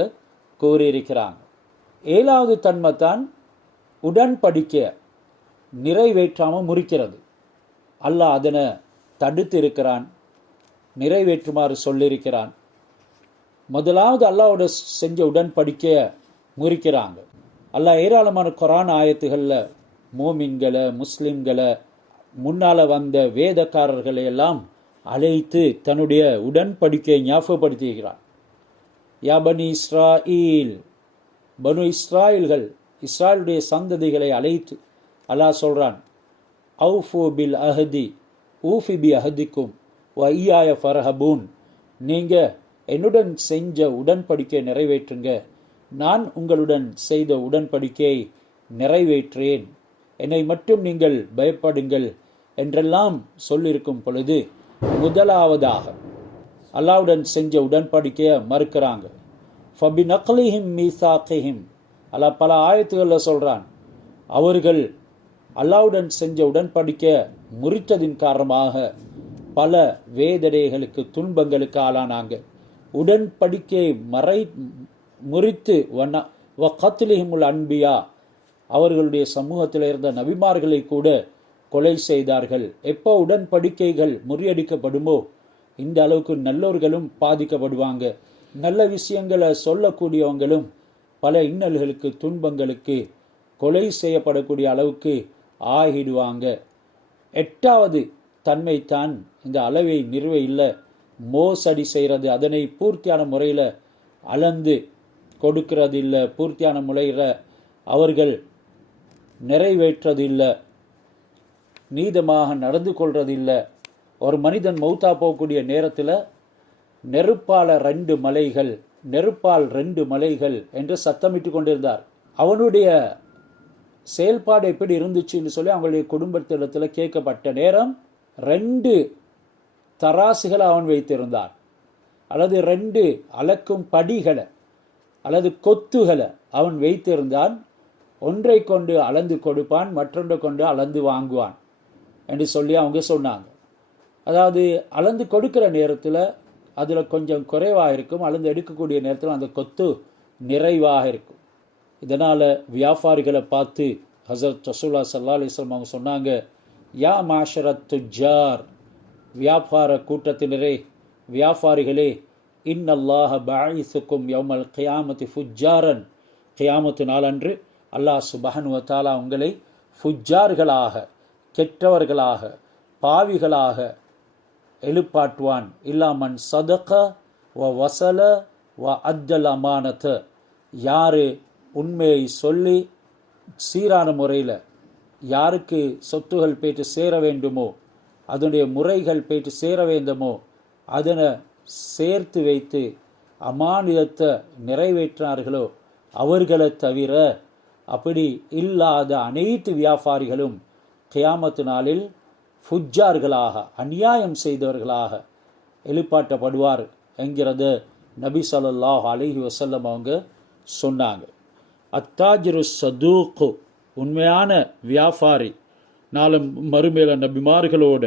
கூறியிருக்கிறாங்க. 7வது தன்மை தான் உடன்படிக்கை நிறைவேற்றாமல் முறிக்கிறது. அல்லாஹ் அதனை தடுத்து இருக்கிறான், நிறைவேற்றுமாறு சொல்லியிருக்கிறான். முதலாவது அல்லாஹ்வோட செஞ்ச உடன்படிக்கையை முறிக்கிறாங்க. அல்லாஹ் ஏராளமான குர்ஆன் ஆயத்துகளில் மோமின்களை, முஸ்லிம்களை, முன்னால் வந்த வேதக்காரர்களை எல்லாம் அழைத்து தன்னுடைய உடன்படிக்கையை ஞாபகப்படுத்துகிறான். யா பனி இஸ்ராயில், பனு இஸ்ராயில்கள், இஸ்ராயலுடைய சந்ததிகளை அழைத்து அல்லாஹ் சொல்றான், அவுஃபு பில் அஹதி ஊஃபி பி அஹதிக்கும் வ இய்யாய ஃபர்ஹபூன், நீங்கள் என்னுடன் செஞ்ச உடன்படிக்கையை நிறைவேற்றுங்க, நான் உங்களுடன் செய்த உடன்படிக்கையை நிறைவேற்றேன், என்னை மட்டும் நீங்கள் பயப்படுங்கள் என்றெல்லாம் சொல்லியிருக்கும் பொழுது முதலாவதாக அல்லாஹ்வுடன் செஞ்ச உடன்படிக்கையை மறுக்கிறாங்க. ஃபபி நக்லிஹிம் மீசாக்கிஹிம், அல்லாஹ் பல ஆயத்துகளில் சொல்கிறான், அவர்கள் அல்லாஹ்வுடன் செஞ்ச உடன்படிக்கை முறித்ததின் காரணமாக பல வேதனைகளுக்கு, துன்பங்களுக்கு ஆளானாங்க. உடன்படிக்கையை முறித்து வகத்லிஹிமுல் அன்பியா, அவர்களுடைய சமூகத்தில் இருந்த நபிமார்களை கூட கொலை செய்தார்கள். எப்போ உடன்படிக்கைகள் முறியடிக்கப்படுமோ இந்த அளவுக்கு நல்லோர்களும் பாதிக்கப்படுவாங்க, நல்ல விஷயங்களை சொல்லக்கூடியவங்களும் பல இன்னல்களுக்கு, துன்பங்களுக்கு, கொலை செய்யப்படக்கூடிய அளவுக்கு ஆகிடுவாங்க. 8வது தன்மைத்தான் இந்த அளவை நிறுவ இல்லை, மோசடி செய்கிறது, அதனை பூர்த்தியான முறையில் அளந்து கொடுக்கிறது இல்லை, பூர்த்தியான முறையில் அவர்கள் நிறைவேற்றதில்லை, நீதமாக நடந்து கொள்றதில்லை. ஒரு மனிதன் மௌத்தா போகக்கூடிய நேரத்தில் நெருப்பால் 2 மலைகள், நெருப்பால் 2 மலைகள் என்று சத்தமிட்டு கொண்டிருந்தார். அவனுடைய செயல்பாடு எப்படி இருந்துச்சுன்னு சொல்லி அவங்களுடைய குடும்பத்திடத்தில் கேட்கப்பட்ட நேரம் 2 தராசுகளை அவன் வைத்திருந்தான், அல்லது 2 அளக்கும் படிகளை அல்லது கொத்துகளை அவன் வைத்திருந்தான். ஒன்றை கொண்டு அளந்து கொடுப்பான், மற்றொன்றை கொண்டு அளந்து வாங்குவான் என்று சொல்லி அவங்க சொன்னாங்க. அதாவது அளந்து கொடுக்கிற நேரத்தில் அதில் கொஞ்சம் குறைவாக இருக்கும், அளந்து எடுக்கக்கூடிய நேரத்தில் அந்த கொத்து நிறைவாக இருக்கும். இதனால் வியாபாரிகளை பார்த்து ஹஸரத் ரசூலுல்லாஹி ஸல்லல்லாஹு அலைஹி வஸல்லம் அவங்க சொன்னாங்க, யா மாஷரத் துஜ்ஜார், வியாபார கூட்டத்தினரே, வியாபாரிகளே, இன்னல்லாஹ பஅஸுக்கும் யௌமல் கியாமத்தி ஃபுஜ்ஜாரன், கியாமத்து நாளன்று அல்லாஹ் சுப்ஹானஹு வ தஆலா உங்களை ஃபுஜ்ஜார்களாக, கெட்டவர்களாக, பாவிகளாக எழுப்பாட்டுவான். இல்லாமன் சதக வ வசல வ அத்தல் அமானத, யார் உண்மையை சொல்லி சீரான முறையில் யாருக்கு சொத்துகள் போய்ட்டு சேர வேண்டுமோ, அதனுடைய முறைகள் போய்ட்டு சேர வேண்டுமோ அதனை சேர்த்து வைத்து அமானிதத்தை நிறைவேற்றினார்களோ அவர்களை தவிர அப்படி இல்லாத அனைத்து வியாபாரிகளும் கியாமத்து நாளில் ஃபுஜ்ஜார்களாக, அநியாயம் செய்தவர்களாக எழுப்பாட்டப்படுவார் என்கிறது நபி ஸல்லல்லாஹு அலைஹி வஸல்லம் அவங்க சொன்னாங்க. அத்தாஜிரு சதூக்கு, உண்மையான வியாபாரி நாளும் மறுமையில நபிமார்களோட,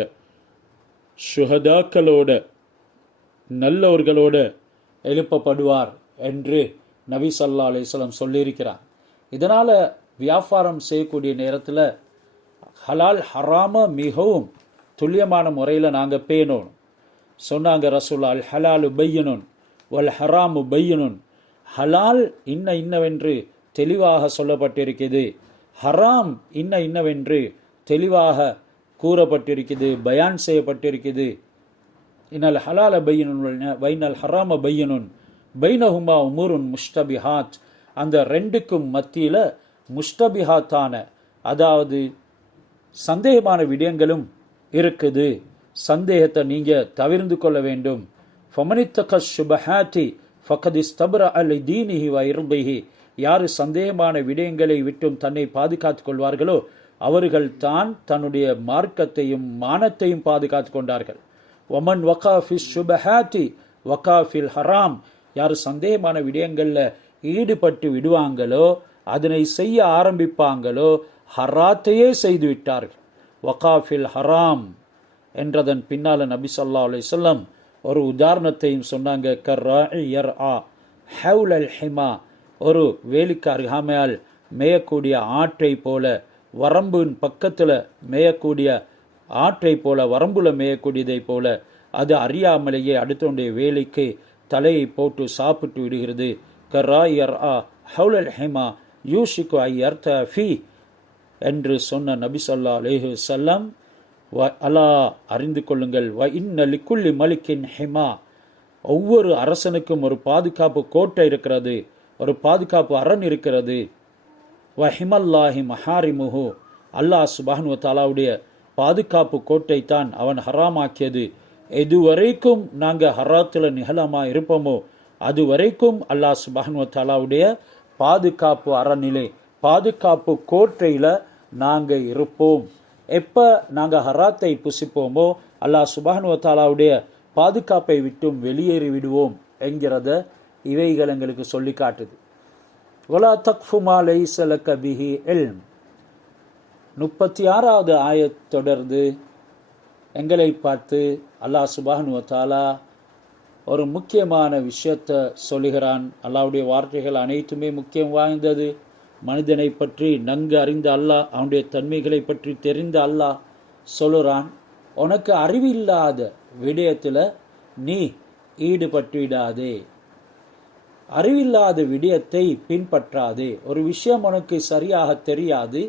ஷுஹதாக்களோட, நல்லவர்களோடு எழுப்பப்படுவார் என்று நபி ஸல்லல்லாஹு அலைஹி வஸல்லம் சொல்லியிருக்கிறார். இதனால் வியாபாரம் செய்யக்கூடிய நேரத்தில் ஹலால் ஹராம மிகவும் துல்லியமான முறையில் நாங்கள் பேணணும். சொன்னாங்க ரசூலுல்லாஹ், அல் ஹலாலு பையனுன் வல் ஹராமு பையனுன். ஹலால் இன்னவென்று தெளிவாக சொல்லப்பட்டிருக்கிறது, ஹராம் இன்னவென்று தெளிவாக கூறப்பட்டிருக்கிறது, பயான் செய்யப்பட்டிருக்கிறது. இன்னல் ஹலால பையனுன் வைனல் ஹராம பையனுன் பைனஹுமா உமூருன் முஷ்டபிஹாத். அந்த ரெண்டுக்கும் மத்தியில் முஷ்டபிஹாத்தான, அதாவது சந்தேகமான விடயங்களும் இருக்குது. சந்தேகத்தை நீங்கள் தவிர்த்து கொள்ள வேண்டும். ஃபமனித்தக சுபஹாத்தி ஃபகதிஸ்தப்ர அலி தீனிஹி வ இர்பிஹி. யார் சந்தேகமான விடயங்களை விட்டும் தன்னை பாதுகாத்துக் கொள்வார்களோ அவர்கள் தான் தன்னுடைய மார்க்கத்தையும் மானத்தையும் பாதுகாத்துக் கொண்டார்கள். ஒமன் வகாஃபி சுபஹாத்தி வகாஃபில் ஹராம். யார் சந்தேகமான விடயங்களில் ஈடுபட்டு விடுவாங்களோ, அதனை செய்ய ஆரம்பிப்பாங்களோ, ஹராத்தையே செய்து விட்டார்கள். வகாஃபில் ஹராம் என்றதன் பின்னால் நபி ஸல்லல்லாஹு அலைஹி வஸல்லம் ஒரு உதாரணத்தையும் சொன்னாங்க. கர்ராஇ யர்ஆ ஹவுலல் ஹிமா. ஒரு வேலிக்கு அருகாமையால் மேயக்கூடிய ஆற்றை போல, வரம்பின் பக்கத்தில் மேயக்கூடிய ஆற்றை போல, வரம்புல மேயக்கூடியதை போல, அது அறியாமலேயே அடுத்தவனுடைய வேலிக்கு தலையை போட்டு சாப்பிட்டு விடுகிறது. கர்ராஇ யர்ஆ ஹவுலல் ஹிமா யூஷிகு ஐ யர்தா ஃபீ என்று சொன்ன நபி ஸல்லல்லாஹு அலைஹி வஸல்லம், அலா அறிந்து கொள்ளுங்கள், வ இன்ன லிக்குல்லி மலிக்கின் ஹிமா. ஒவ்வொரு அரசனுக்கும் ஒரு பாதுகாப்பு கோட்டை இருக்கிறது, ஒரு பாதுகாப்பு அரண் இருக்கிறது. வ ஹிமல்லாஹி மஹாரிமுஹு. அல்லாஹ் சுப்ஹானஹு வ தஆலாவுடைய பாதுகாப்பு கோட்டை தான் அவன் ஹராமாக்கியது. எதுவரைக்கும் நாங்கள் ஹராத்தில் நிகழமா இருப்போமோ அது வரைக்கும் அல்லாஹ் சுப்ஹானஹு வ தஆலாவுடைய பாதுகாப்பு அரணிலே, பாதுகாப்பு கோட்டையில் நாங்கள் இருப்போம். எப்போ நாங்கள் ஹராத்தை புசிப்போமோ அல்லாஹ் சுப்ஹானஹு வ தஆலாவுடைய பாதுகாப்பை விட்டும் வெளியேறி விடுவோம் என்கிறத இவைகள் எங்களுக்கு சொல்லி காட்டுது. வலா தக்ஃபு மா லைஸ லக பிஹி இல்ம். 36வது ஆயத் தொடர்ந்து எங்களை பார்த்து அல்லாஹ் சுப்ஹானஹு வ தஆலா ஒரு முக்கியமான விஷயத்தை சொல்லுகிறான். அல்லாஹ்வுடைய வார்த்தைகள் அனைத்துமே முக்கியம் வாய்ந்தது. மனிதனை பற்றி நன்கு அறிந்த அல்லாஹ், அவனுடைய தன்மைகளை பற்றி தெரிந்த அல்லாஹ் சொல்லுறான், உனக்கு அறிவில்லாத விடயத்தில் நீ ஈடுபட்டுவிடாதே, அறிவில்லாத விடயத்தை பின்பற்றாதே. ஒரு விஷயம் உனக்கு சரியாக தெரியாது,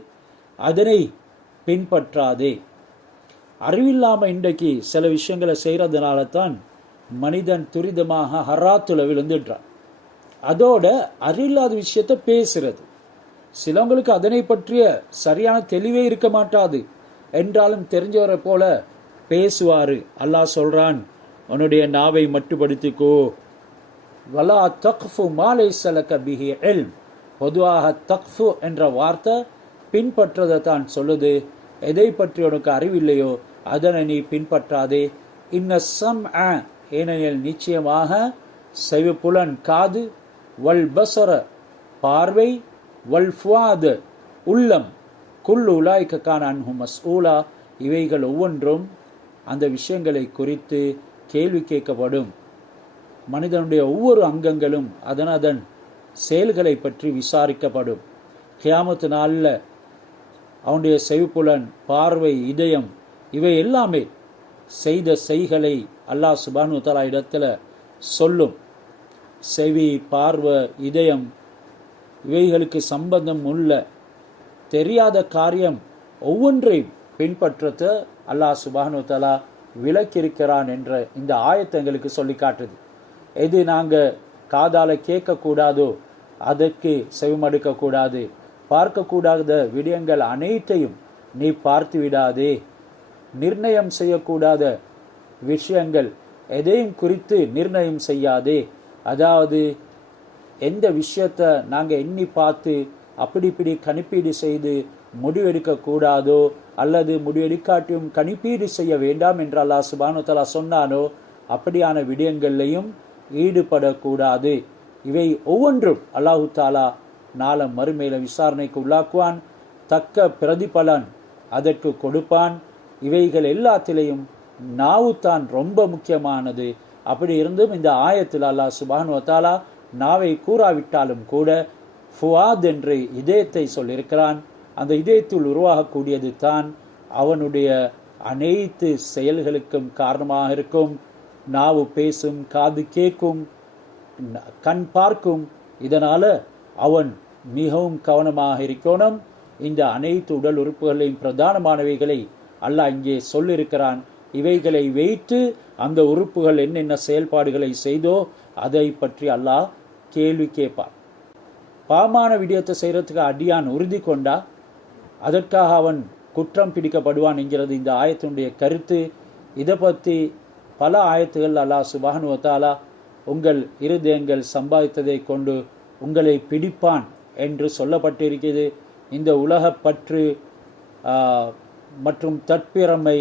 அதனை பின்பற்றாதே. அறிவில்லாமல் இன்றைக்கு சில விஷயங்களை செய்கிறதுனால தான் மனிதன் துரிதமாக ஹராத்தில் விழுந்துடுறான். அதோட அறிவில்லாத விஷயத்தை பேசுறது. சிலவங்களுக்கு அதனை பற்றிய சரியான தெளிவே இருக்க மாட்டாது, என்றாலும் தெரிஞ்சவரை போல பேசுவார். அல்லாஹ் சொல்றான், உன்னுடைய நாவை மட்டுப்படுத்திக்கோ. வலா தக்ஃபு மா லைஸ லக பிஹி இல்ம். பொதுவாக தக்ஃபு என்ற வார்த்தை பின்பற்றதை தான் சொல்லுது. எதை பற்றி உனக்கு அறிவில்லையோ அதனை நீ பின்பற்றாதே. இன்ன ஸம்அ, ஏனெனில் நிச்சயமாக செவிப்புலன் காது, வல் பஸர பார்வை, வல் ஃபுஆத் உள்ளம், குல்லு உலாயிக கான அன்ஹு மஸ்ஊலா, இவைகள் ஒவ்வொன்றும் அந்த விஷயங்களை குறித்து கேள்வி கேட்கப்படும். மனிதனுடைய ஒவ்வொரு அங்கங்களும் அதன் செயல்களை பற்றி விசாரிக்கப்படும். கியாமத்து நாளில் அவனுடைய செவிப்புலன், பார்வை, இதயம், இவை எல்லாமே செய்த செய்களை அல்லாஹ் சுப்ஹானஹு வ தஆலா இடத்துல சொல்லும். செவி, பார்வை, இதயம் இவைகளுக்கு சம்பந்தம் உள்ள தெரியாத காரியம் ஒவ்வொன்றையும் பின்பற்றத்தை அல்லாஹ் சுப்ஹானஹு வ தஆலா விலக்கியிருக்கிறான் என்ற இந்த ஆயத்தை எங்களுக்கு சொல்லி காட்டுது. எது நாங்கள் காதால கேட்கக்கூடாதோ அதற்கு செவிமடுக்கக்கூடாது. பார்க்கக்கூடாத விடயங்கள் அனைத்தையும் நீ பார்த்து விடாதே. நிர்ணயம் செய்யக்கூடாத விஷயங்கள் எதையும் குறித்து நிர்ணயம் செய்யாதே. அதாவது எந்த விஷயத்தை நாங்கள் எண்ணி பார்த்து அப்படி இப்படி கணிப்பீடு செய்து முடிவெடுக்கக்கூடாதோ அல்லது முடிவெடுக்காட்டியும் கணிப்பீடு செய்ய வேண்டாம் என்று அல்லாஹ் சுப்ஹானஹு வ தஆலா சொன்னானோ அப்படியான விடயங்களையும் ஈடுபடக்கூடாது. இவை ஒவ்வொன்றும் அல்லாஹு தாலா நாளை மறுமையில விசாரணைக்கு உள்ளாக்குவான். தக்க பிரதிபலன் அதற்கு கொடுப்பான். இவைகள் எல்லாத்திலையும் நாவுத்தான் ரொம்ப முக்கியமானது. அப்படி இருந்தும் இந்த ஆயத்தில் அல்லாஹ் சுப்ஹானஹு வ தஆலா நாவை கூறாவிட்டாலும் கூட ஃபுஆத் என்று இதயத்தை சொல்லியிருக்கிறான். அந்த இதயத்தில் உருவாகக்கூடியது தான் அவனுடைய அனைத்து செயல்களுக்கும் காரணமாக இருக்கும். நாவு பேசும், காது கேட்கும், கண் பார்க்கும். இதனால அவன் மிகவும் கவனமாக இருக்கணும். இந்த அனைத்து உடல் உறுப்புகளையும் பிரதானமானவைகளை அல்லாஹ் இங்கே சொல்லியிருக்கிறான். இவைகளை வைத்து அந்த உறுப்புகள் என்னென்ன செயல்பாடுகளை செய்தோ அதை பற்றி அல்லாஹ் கேள்வி கேட்பான். பாவமான விடயத்தை செய்யறதுக்கு அடியான் உறுதி கொண்டா அதற்காக அவன் குற்றம் பிடிக்கப்படுவான் என்கிறது இந்த ஆயத்தினுடைய கருத்து. இதை பற்றி பல ஆயத்துகள் அல்லாஹ் சுப்ஹானஹு வ தஆலா உங்கள் இருதயங்கள் சம்பாதித்ததை கொண்டு உங்களை பிடிப்பான் என்று சொல்லப்பட்டிருக்கிறது. இந்த உலக பற்று மற்றும் தற்பிறமை,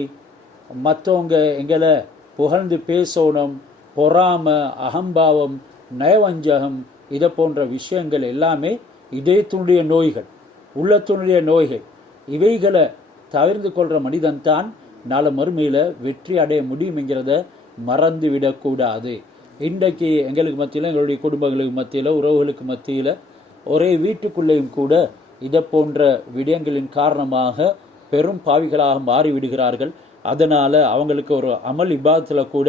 மற்றவங்க எங்களை புகழ்ந்து பேசணும், பொறாம, அகம்பாவம், நயவஞ்சகம், இதை போன்ற விஷயங்கள் எல்லாமே இதயத்தினுடைய நோய்கள், உள்ளத்தினுடைய நோய்கள். இவைகளை தவிர்த்து கொள்கிற மனிதன் தான் நாளை மறுமையில் வெற்றி அடைய முடியும் என்கிறத மறந்து விடக்கூடாது. இன்றைக்கு எங்களுக்கு மத்தியில், எங்களுடைய குடும்பங்களுக்கு மத்தியில், உறவுகளுக்கு மத்தியில், ஒரே வீட்டுக்குள்ளேயும் கூட இதை போன்ற விடயங்களின் காரணமாக பெரும் பாவிகளாக மாறிவிடுகிறார்கள். அதனால் அவங்களுக்கு ஒரு அமல் இபாதத்தில் கூட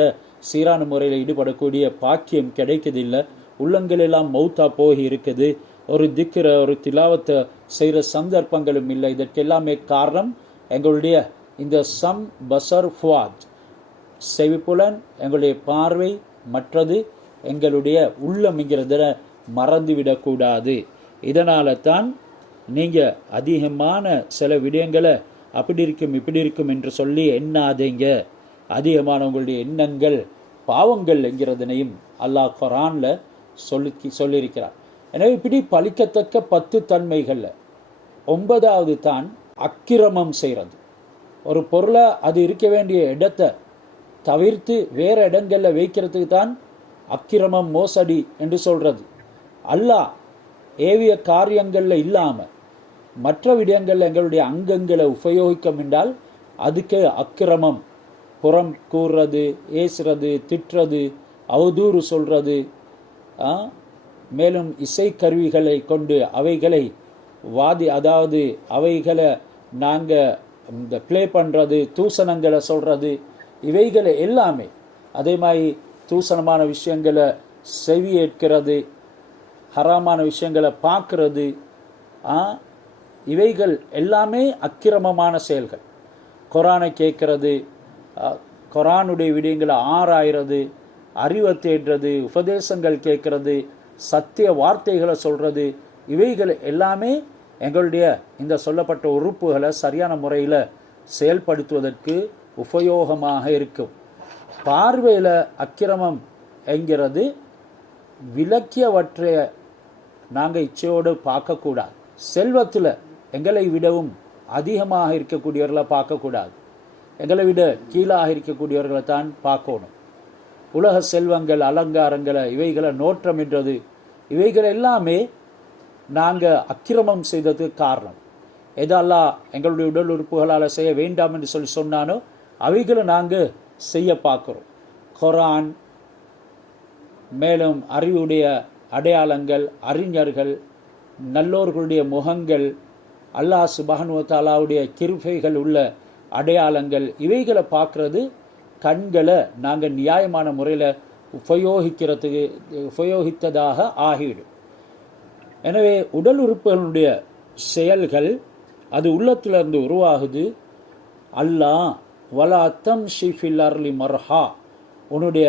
சீரான முறையில் ஈடுபடக்கூடிய பாக்கியம் கிடைக்கதில்லை. உள்ளங்கள் எல்லாம் மௌத்தா போய் இருக்குது. ஒரு திக்கிற, ஒரு திலாவத்தை செய்கிற சந்தர்ப்பங்களும் இல்லை. இதற்கெல்லாமே காரணம் எங்களுடைய இந்த சம் பசர் ஃபுவாத், செவிப்புலன், எங்களுடைய பார்வை, மற்றது எங்களுடைய உள்ளம்ங்கிறத மறந்துவிடக்கூடாது. இதனால தான் நீங்கள் அதிகமான சில விடயங்களை அப்படி இருக்கும் இப்படி இருக்கும் என்று சொல்லி எண்ணாதீங்க. அதிகமான உங்களுடைய எண்ணங்கள் பாவங்கள் என்கிறதனையும் அல்லாஹ் குர்ஆன்ல சொல்லியிருக்கிறார். எனவே இப்படி பழிக்கத்தக்க 10 தன்மைகள்ல 9வது தான் அக்கிரமம் செய்கிறது. ஒரு பொருளை அது இருக்க வேண்டிய இடத்தை தவிர்த்து வேற இடங்களில் வைக்கிறதுக்கு தான் அக்கிரமம், மோசடி என்று சொல்றது. அல்லாஹ் ஏவிய காரியங்களில் இல்லாமல் மற்ற விடயங்களில் எங்களுடைய அங்கங்களை உபயோகிக்கும் என்றால் அதுக்கு அக்கிரமம். புறம் கூறுறது, ஏசுறது, திட்டுறது, அவதூறு சொல்றது, மேலும் இசை கருவிகளை கொண்டு அவைகளை அதாவது அவைகளை நாங்கள் இந்த ப்ளே பண்ணுறது, தூசணங்களை சொல்கிறது, இவைகளை எல்லாமே. அதே மாதிரி தூசணமான விஷயங்களை செவி ஏற்கிறது, ஹராமான விஷயங்களை பார்க்கறது, இவைகள் எல்லாமே அக்கிரமமான செயல்கள். குர்ஆனை கேட்கறது, குர்ஆனுடைய விடயங்களை ஆராய்றது, அறிவை தேடுறது, உபதேசங்கள் கேட்கறது, சத்திய வார்த்தைகளை சொல்றது, இவைகள் எல்லாமே எங்களுடைய இந்த சொல்லப்பட்ட உறுப்புகளை சரியான முறையில் செயல்படுத்துவதற்கு உபயோகமாக இருக்கும். பார்வையில் அக்கிரமம் என்கிறது விலக்கியவற்றை நாங்கள் இச்சையோடு பார்க்கக்கூடாது. செல்வத்தில் எங்களை விடவும் அதிகமாக இருக்கக்கூடியவர்களை பார்க்கக்கூடாது. எங்களை விட கீழாக இருக்கக்கூடியவர்களை தான் பார்க்கணும். உலக செல்வங்கள், அலங்காரங்களை, இவைகளை நோற்றமின்றது, இவைகள் எல்லாமே நாங்கள் அக்கிரமம் செய்ததுக்கு காரணம். எதெல்லாம் எங்களுடைய உடல் உறுப்புகளால் செய்ய வேண்டாம் என்று சொன்னானோ அவைகளை நாங்கள் செய்ய பார்க்குறோம். குர்ஆன், மேலும் அறிவுடைய அடையாளங்கள், அறிஞர்கள், நல்லோர்களுடைய முகங்கள், அல்லாஹ் சுப்ஹானஹு வ தஆலாவுடைய கிருபைகள் உள்ள அடையாளங்கள், இவைகளை பார்க்கறது கண்களை நாங்கள் நியாயமான முறையில் உபயோகித்ததாக ஆகிவிடும். எனவே உடல் உறுப்புகளுடைய செயல்கள் அது உள்ளத்திலிருந்து உருவாகுது. அல்லாஹ் வலா தம்ஷி ஃபில் அர்லி மர்ஹா, உன்னுடைய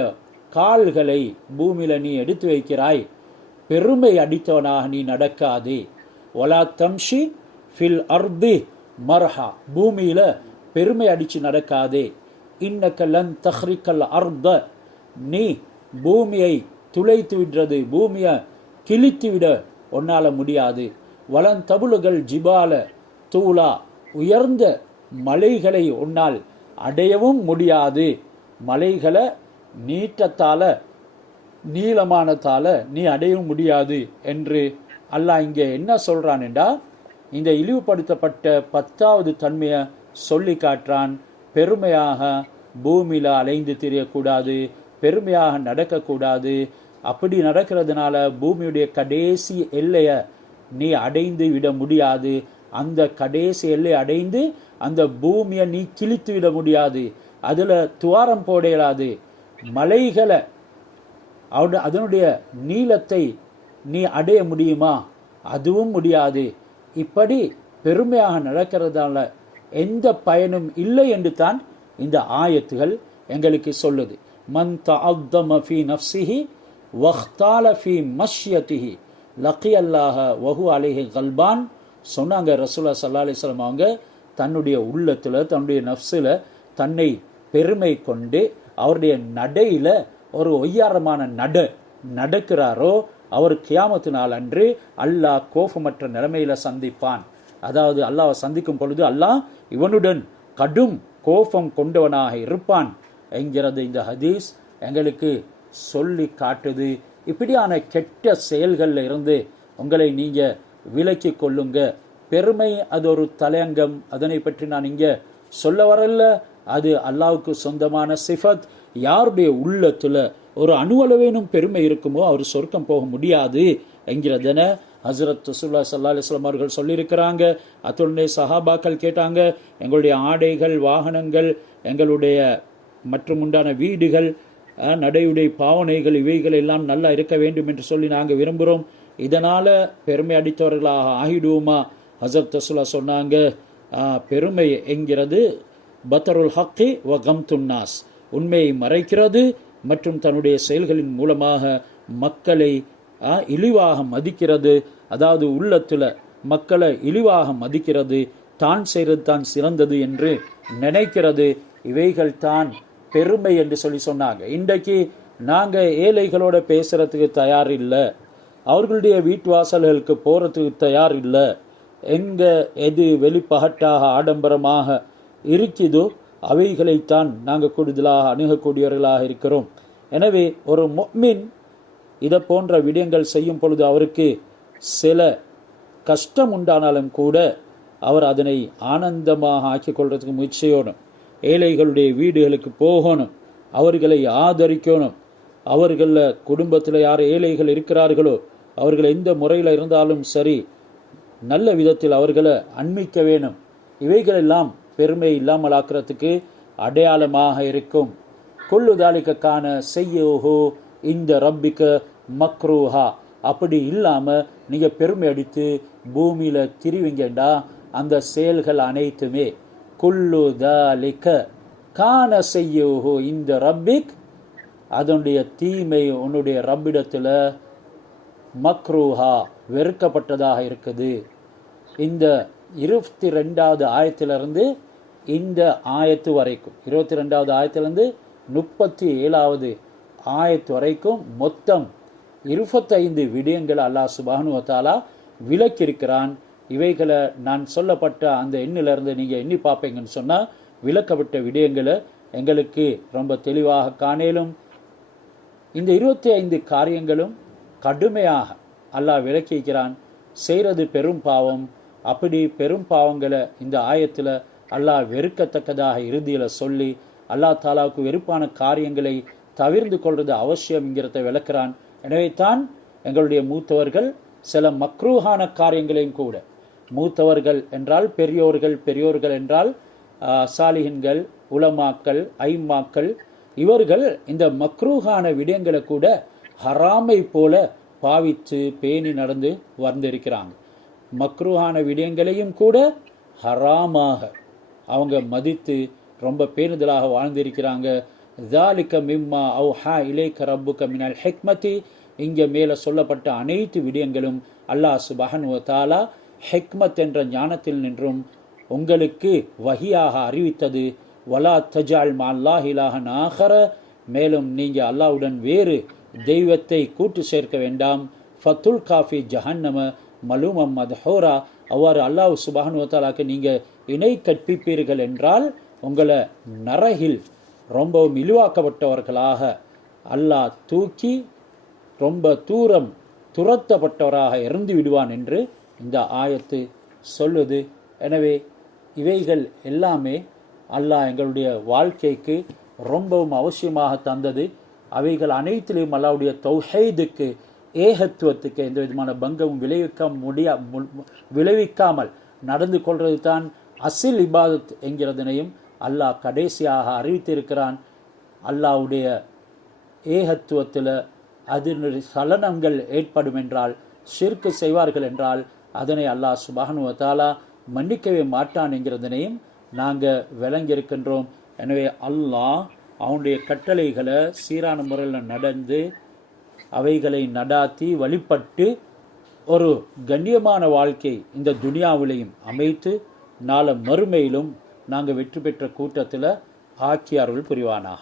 கால்களை பூமியில் நீ எடுத்து வைக்கிறாய், பெருமை அடித்தவனாக நீ நடக்காதே. வலா தம்ஷி ஃபில் அர்தி மர்ஹா, பூமியில் பெருமை அடித்து நடக்காதே. இன்னக லன் தஹ்ரிக்கல் அர்த, நீ பூமியை துளைத்து விடுறது, பூமியை கிழித்து விட உன்னால் முடியாது. வலன் தபுலுகள் ஜிபால தூளா, உயர்ந்த மலைகளை உன்னால் அடையவும் முடியாது. மலைகளை நீட்டத்தால், நீளமானத்தால் நீ அடையவும் முடியாது என்று அல்லாஹ் இங்கே என்ன சொல்கிறான் என்றால், இந்த இழிவுபடுத்தப்பட்ட 10வது தன்மையை சொல்லி காட்டுறான். பெருமையாக பூமியில் அலைந்து திரியக்கூடாது, பெருமையாக நடக்கக்கூடாது. அப்படி நடக்கிறதுனால பூமியுடைய கடைசி எல்லையை நீ அடைந்து விட முடியாது. அந்த கடைசி எல்லை அடைந்து அந்த பூமியை நீ கிழித்து விட முடியாது. அதுல துவாரம் போட இயலாது. மலைகளை அதனுடைய நீளத்தை நீ அடைய முடியுமா? அதுவும் முடியாது. இப்படி பெருமையாக நடக்கிறதால எந்த பயனும் இல்லை என்று தான் இந்த ஆயத்துகள் எங்களுக்கு சொல்லுது. மன் தஅத்தம ஃபீ நஃப்ஸிஹி வக்தால ஃபீ மஷ்யதிஹி லகியல்லாஹ வஹு அலைஹி கல்பான் சொன்னாங்க ரசூலுல்லாஹி ஸல்லல்லாஹு அலைஹி வஸல்லம். அவங்க தன்னுடைய உள்ளத்துல தன்னுடைய நஃப்ஸில் தன்னை பெருமை கொண்டு அவருடைய நடையில ஒரு ஒய்யாரமான நடக்கிறாரோ அவர் கியாமத்து நாள் அன்று அல்லாஹ் கோபமற்ற நிலைமையில சந்திப்பான். அதாவது அல்லாஹ்வை சந்திக்கும் பொழுது அல்லாஹ் இவனுடன் கடும் கோபம் கொண்டவனாக இருப்பான் என்கிறது இந்த ஹதீஸ் எங்களுக்கு சொல்லி காட்டுது. இப்படியான கெட்ட செயல்கள்ல இருந்து உங்களை நீங்க விலக்கி கொள்ளுங்க. பெருமை அது ஒரு தலையங்கம். அதனை பற்றி நான் இங்க சொல்ல வரல. அது அல்லாஹ்வுக்கு சொந்தமான சிஃபத். யாருடைய உள்ளத்துல ஒரு அணுவளவேனும் பெருமை இருக்குமோ அவர் சொர்க்கம் போக முடியாது என்கிறதென ஹஸ்ரத் ரசூலுல்லாஹி ஸல்லல்லாஹு அலைஹி வஸல்லம் அவர்கள் சொல்லியிருக்கிறாங்க. அத்துடனே சஹாபாக்கள் கேட்டாங்க, எங்களுடைய ஆடைகள், வாகனங்கள், எங்களுடைய மற்றும் உண்டான வீடுகள், நடையுடைய பாவனைகள், இவைகள் எல்லாம் நல்லா இருக்க வேண்டும் என்று சொல்லி நாங்கள் விரும்புகிறோம். இதனால பெருமை அடித்தவர்களாக ஆகிடுவோமா? ஹஸ்ரத் ரசூலுல்லாஹ் சொன்னாங்க, பெருமை என்கிறது பத்தருல் ஹக்கி வ கம்துன்னாஸ், உண்மையை மறைக்கிறது மற்றும் தன்னுடைய செயல்களின் மூலமாக மக்களை இழிவாக மதிக்கிறது. அதாவது உள்ளத்துல மக்களை இழிவாக மதிக்கிறது, தான் செய்கிறது தான் சிறந்தது என்று நினைக்கிறது. இவைகள் தான் பெருமை என்று சொல்லி சொன்னாங்க. இன்றைக்கு நாங்க ஏழைகளோட பேசுறதுக்கு தயார் இல்லை, அவர்களுடைய வீட்டு வாசல்களுக்கு போறதுக்கு தயார் இல்லை. எங்க எது வெளிப்பகட்டாக ஆடம்பரமாக இருக்குதோ அவைகளைத்தான் நாங்கள் கூடுதலாக அணுகக்கூடியவர்களாக இருக்கிறோம். எனவே ஒரு முஃமின் இதை போன்ற விடயங்கள் செய்யும் பொழுது அவருக்கு சில கஷ்டம் உண்டானாலும் கூட அவர் அதனை ஆனந்தமாக ஆக்கிக் கொள்றதுக்கு முயற்சி செய்யணும். ஏழைகளுடைய வீடுகளுக்கு போகணும், அவர்களை ஆதரிக்கணும். அவர்களில் குடும்பத்தில் யார் ஏழைகள் இருக்கிறார்களோ அவர்கள் எந்த முறையில் இருந்தாலும் சரி நல்ல விதத்தில் அவர்களை அண்மிக்க வேணும். இவைகளெல்லாம் பெருமை இல்லாமல் ஆக்கிறதுக்கு அடையாளமாக இருக்கும். கொள்ளுதாலிக்கான செய்யோஹோ இந்த ரப்பிக்க மக்ரூஹா. அப்படி இல்லாம நீங்க பெருமை அடித்து பூமியில திரிவீங்கண்டா அந்த செயல்கள் அனைத்துமே கொள்ளுதாலிக்க கான செய்யோஹோ இந்த ரப்பிக், அதனுடைய தீமை உன்னுடைய ரப்பிடத்துல மக்ரூஹா வெறுக்கப்பட்டதாக இருக்குது. இந்த 22வது ஆயத்திலிருந்து இந்த ஆயத்து வரைக்கும், 22வது ஆயத்திலிருந்து 37வது ஆயத்து வரைக்கும் மொத்தம் 25 விடயங்களை அல்லாஹ் சுப்ஹானஹு வ தஆலா விளக்கியிருக்கிறான். இவைகளை நான் சொல்லப்பட்ட அந்த எண்ணிலிருந்து நீங்க எண்ணி பார்ப்பீங்கன்னு சொன்னா விளக்கப்பட்ட விடயங்களை எங்களுக்கு ரொம்ப தெளிவாக காணலும். இந்த 25 காரியங்களும் கடுமையாக அல்லாஹ் விளக்கிக்கிறான். செய்கிறது பெரும் பாவம். அப்படி பெரும் பாவங்களை இந்த ஆயத்துல அல்லாஹ் வெறுக்கத்தக்கதாக இறுதியில சொல்லி அல்லாஹ் தாலாவுக்கு வெறுப்பான காரியங்களை தவிர்ந்து கொள்வது அவசியம்ங்கிறத விளக்குறான். எனவே தான் எங்களுடைய மூத்தவர்கள் சில மக்ரூஹான காரியங்களையும் கூட, மூத்தவர்கள் என்றால் பெரியோர்கள், பெரியோர்கள் என்றால் சாலிஹின்கள், உலமாக்கள், ஐம்மாக்கள், இவர்கள் இந்த மக்ரூஹான விடயங்களை கூட ஹராமை போல பாவித்து பேணி நடந்து வந்திருக்கிறாங்க. மக்ரூஹான விடயங்களையும் கூட ஹராமாக அவங்க மதித்து ரொம்ப பேணுதலாக வாழ்ந்திருக்கிறாங்க. ذَلِكَ مِمَّا أَوْحَى إِلَيْكَ رَبُّكَ مِنَ الْحِكْمَةِ. இங்க மேல சொல்லப்பட்ட அனைத்து விடயங்களும் அல்லாஹ் சுப்ஹானஹு வ தஆலா ஹிக்மத் என்ற ஞானத்தில் நின்றும் உங்களுக்கு வஹியாக அறிவித்தது. வலா தஜால் மஅல்லாஹி இலாஹன் ஆகர, மேலும் நீங்க அல்லாஹ்வுடன் வேறு தெய்வத்தை கூட்டு சேர்க்க வேண்டாம். ஃபத்துல் காஃபி ஜஹன்னம மலூமம் மத்ஹூரா. அவ்வாறு அல்லாஹ் சுப்ஹானஹு வ தஆலாக்கு நீங்க இணை கற்பிப்பீர்கள் என்றால் உங்களை நரகில் ரொம்பவும் இழிவாக்கப்பட்டவர்களாக அல்லாஹ் தூக்கி ரொம்ப தூரம் துரத்தப்பட்டவராக இறந்து விடுவான் என்று இந்த ஆயத்து சொல்லுது. எனவே இவைகள் எல்லாமே அல்லாஹ் எங்களுடைய வாழ்க்கைக்கு ரொம்பவும் அவசியமாக தந்தது. அவைகள் அனைத்திலும் அல்லாஹ்வுடைய தௌஹீதுக்கு, ஏகத்துவத்துக்கு எந்த விதமான பங்கமும் விளைவிக்காமல் நடந்து கொள்வது தான் அசில் இபாதத் என்கிறதனையும் அல்லாஹ் கடைசியாக அறிவித்திருக்கிறான். அல்லாஹ்வுடைய ஏகத்துவத்தில் அதனுடைய சலனங்கள் ஏற்படும் என்றால், ஷிர்க் செய்வார்கள் என்றால் அதனை அல்லாஹ் சுப்ஹானஹு வ தஆலா மன்னிக்கவே மாட்டான் என்கிறதனையும் நாங்கள் விளங்கியிருக்கின்றோம். எனவே அல்லாஹ் அவனுடைய கட்டளைகளை சீரான முறையில் நடந்து அவைகளை நடாத்தி வழிபட்டு ஒரு கண்ணியமான வாழ்க்கை இந்த துனியாவிலையும் அமைத்து நாளை மறுமையிலும் நாங்கள் வெற்றி பெற்ற கூட்டத்தில் ஆக்கி அருள் புரிவானாக.